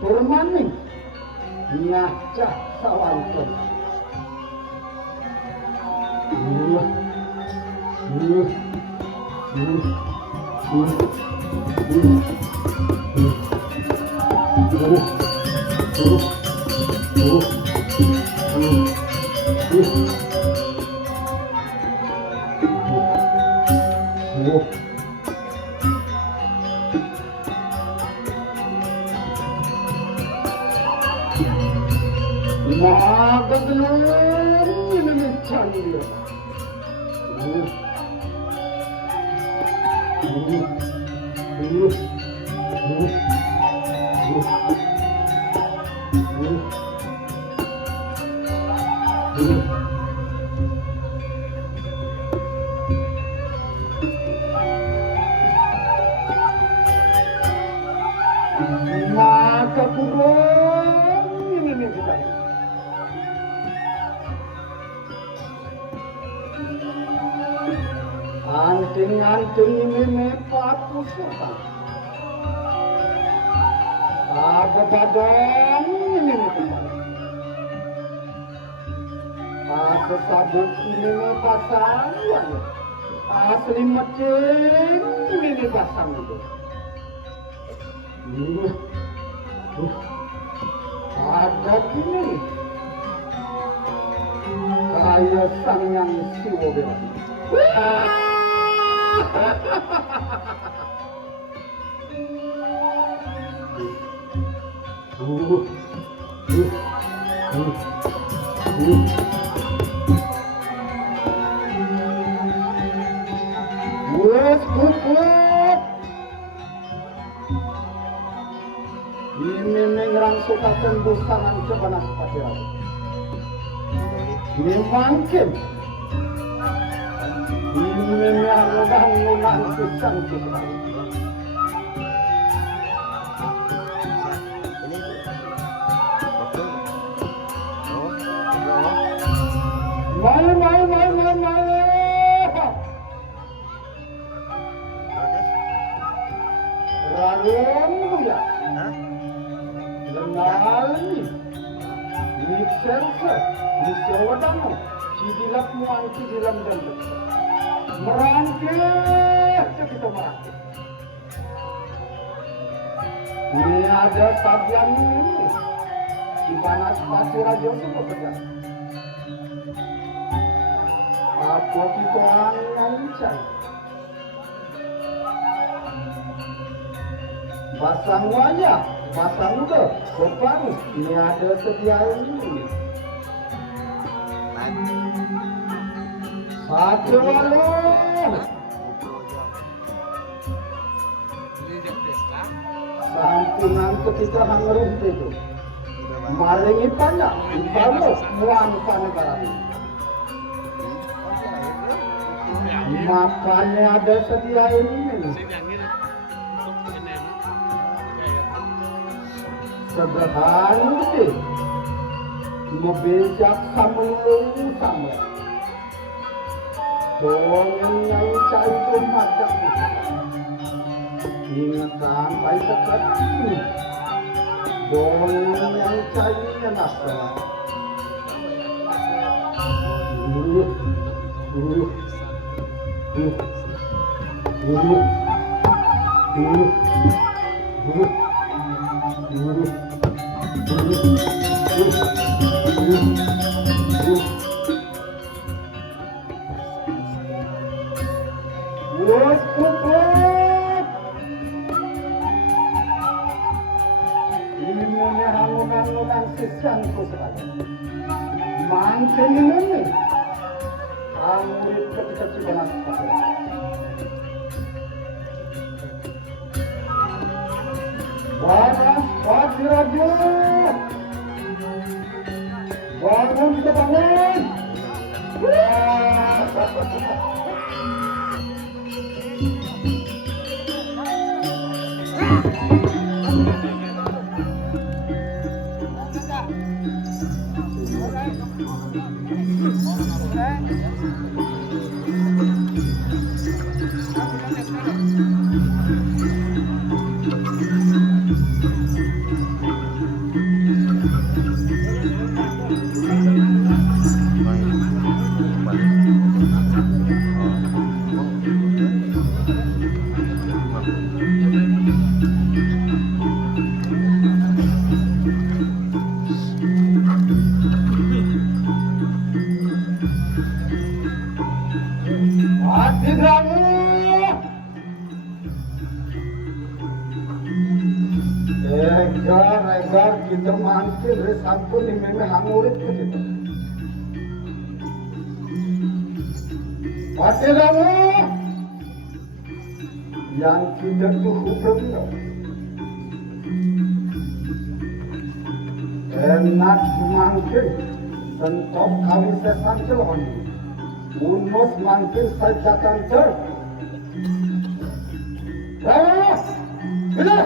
Turmaning nyaca sawanten. Maka manteng ini papu sultan. Ada badan ini kembali. Ada sabuk ini pasang lagi. Asli macam ini pasang itu. Ada ini. Kaya sang yang siwo bela. Wes kukut. Ini mengerang sukakan busangan sebanas patiran. Ini mungkin. Ini mengarang pisang kita. Mau. Rayon ya. Lenali. Mixer. Misewadano. Cidilap muan cidilam dan merangkir kita merangkir. Ini ada sabian ini. Di mana spasi radio itu bekerja. Apa kita orang yang cari? Pasang wajah, pasang muda, depan. Ini ada sedia ini. Satu lalu. Sampungan ketika hangrung itu. Maringi banyak, dibawa muang negara ini. Makannya ada sedia ini. Sederhana deh. Membejak samulung sama. Dongeng yang cari pemajak itu. Ingatan baik dekat ini. Dongeng yang cari nasa. Ini hangunan sesangku sekali. Mangkeng ini. Murid ketika Cibanas Banas pagi radio. Bangun kita bangun. Egar kita mampir sampun ini memang hangurit kita. Pasti kamu yang tidak tuh berbeda. Enak mampir tentok kami sesan celon. Unus mampir saja kantor. Bravo! Bila!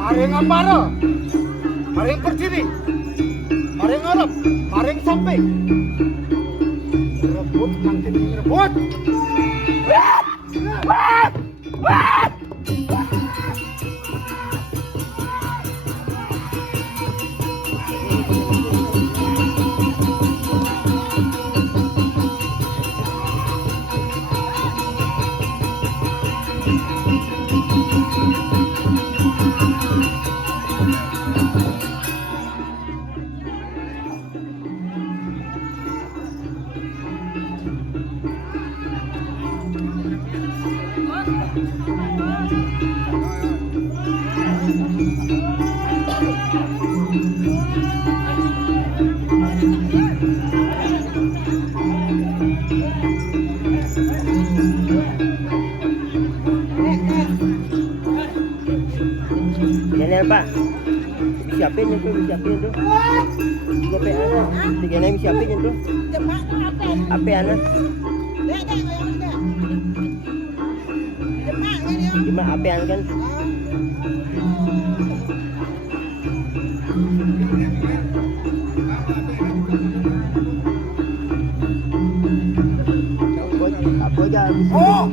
Maring ambara, maring berdiri, maring ngarep, maring samping. Rebut nanti rebut. Yan Pak. Siapin itu, siapin itu. Tiga PA. Tiga nami siapin itu. Apa ana? Cuma apa kan? Apa aja? Oh.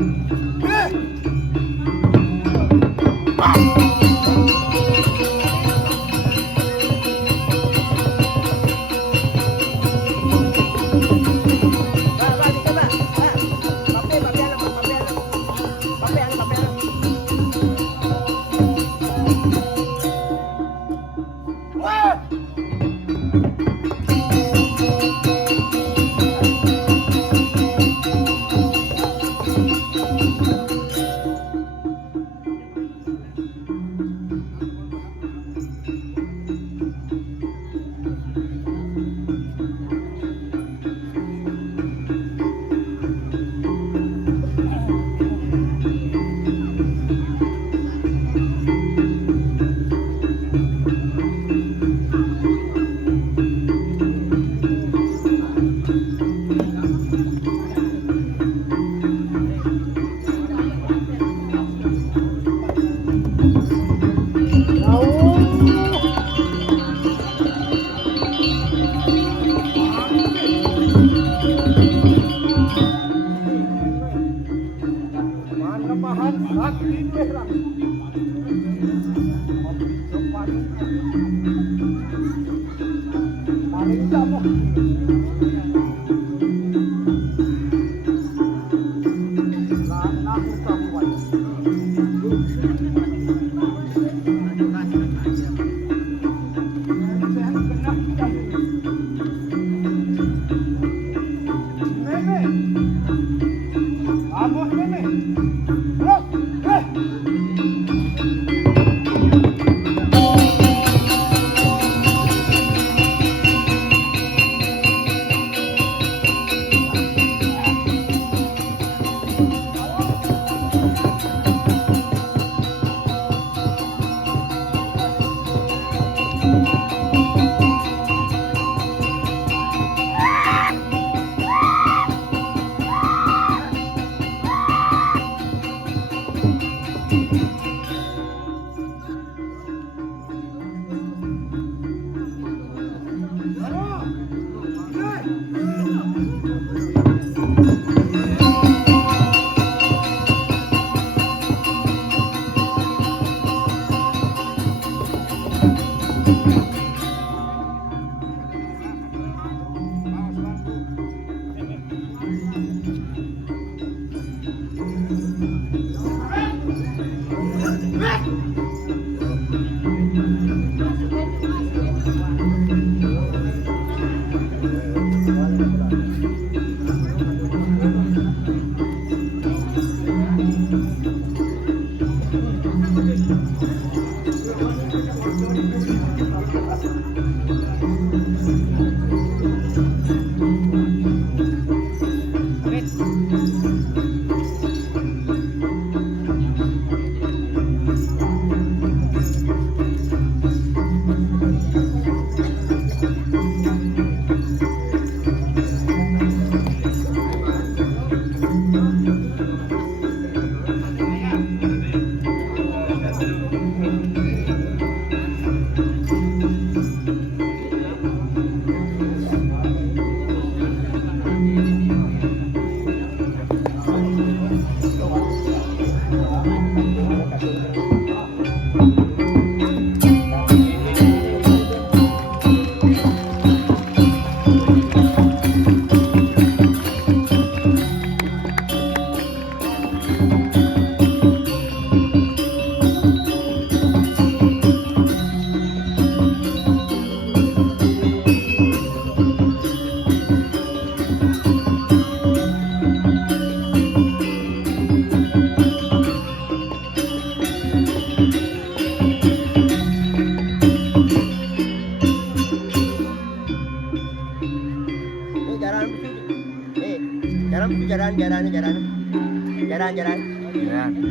Jalan.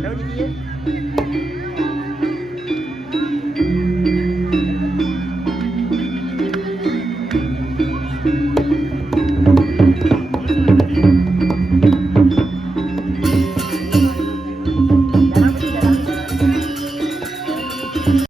Tahu dia?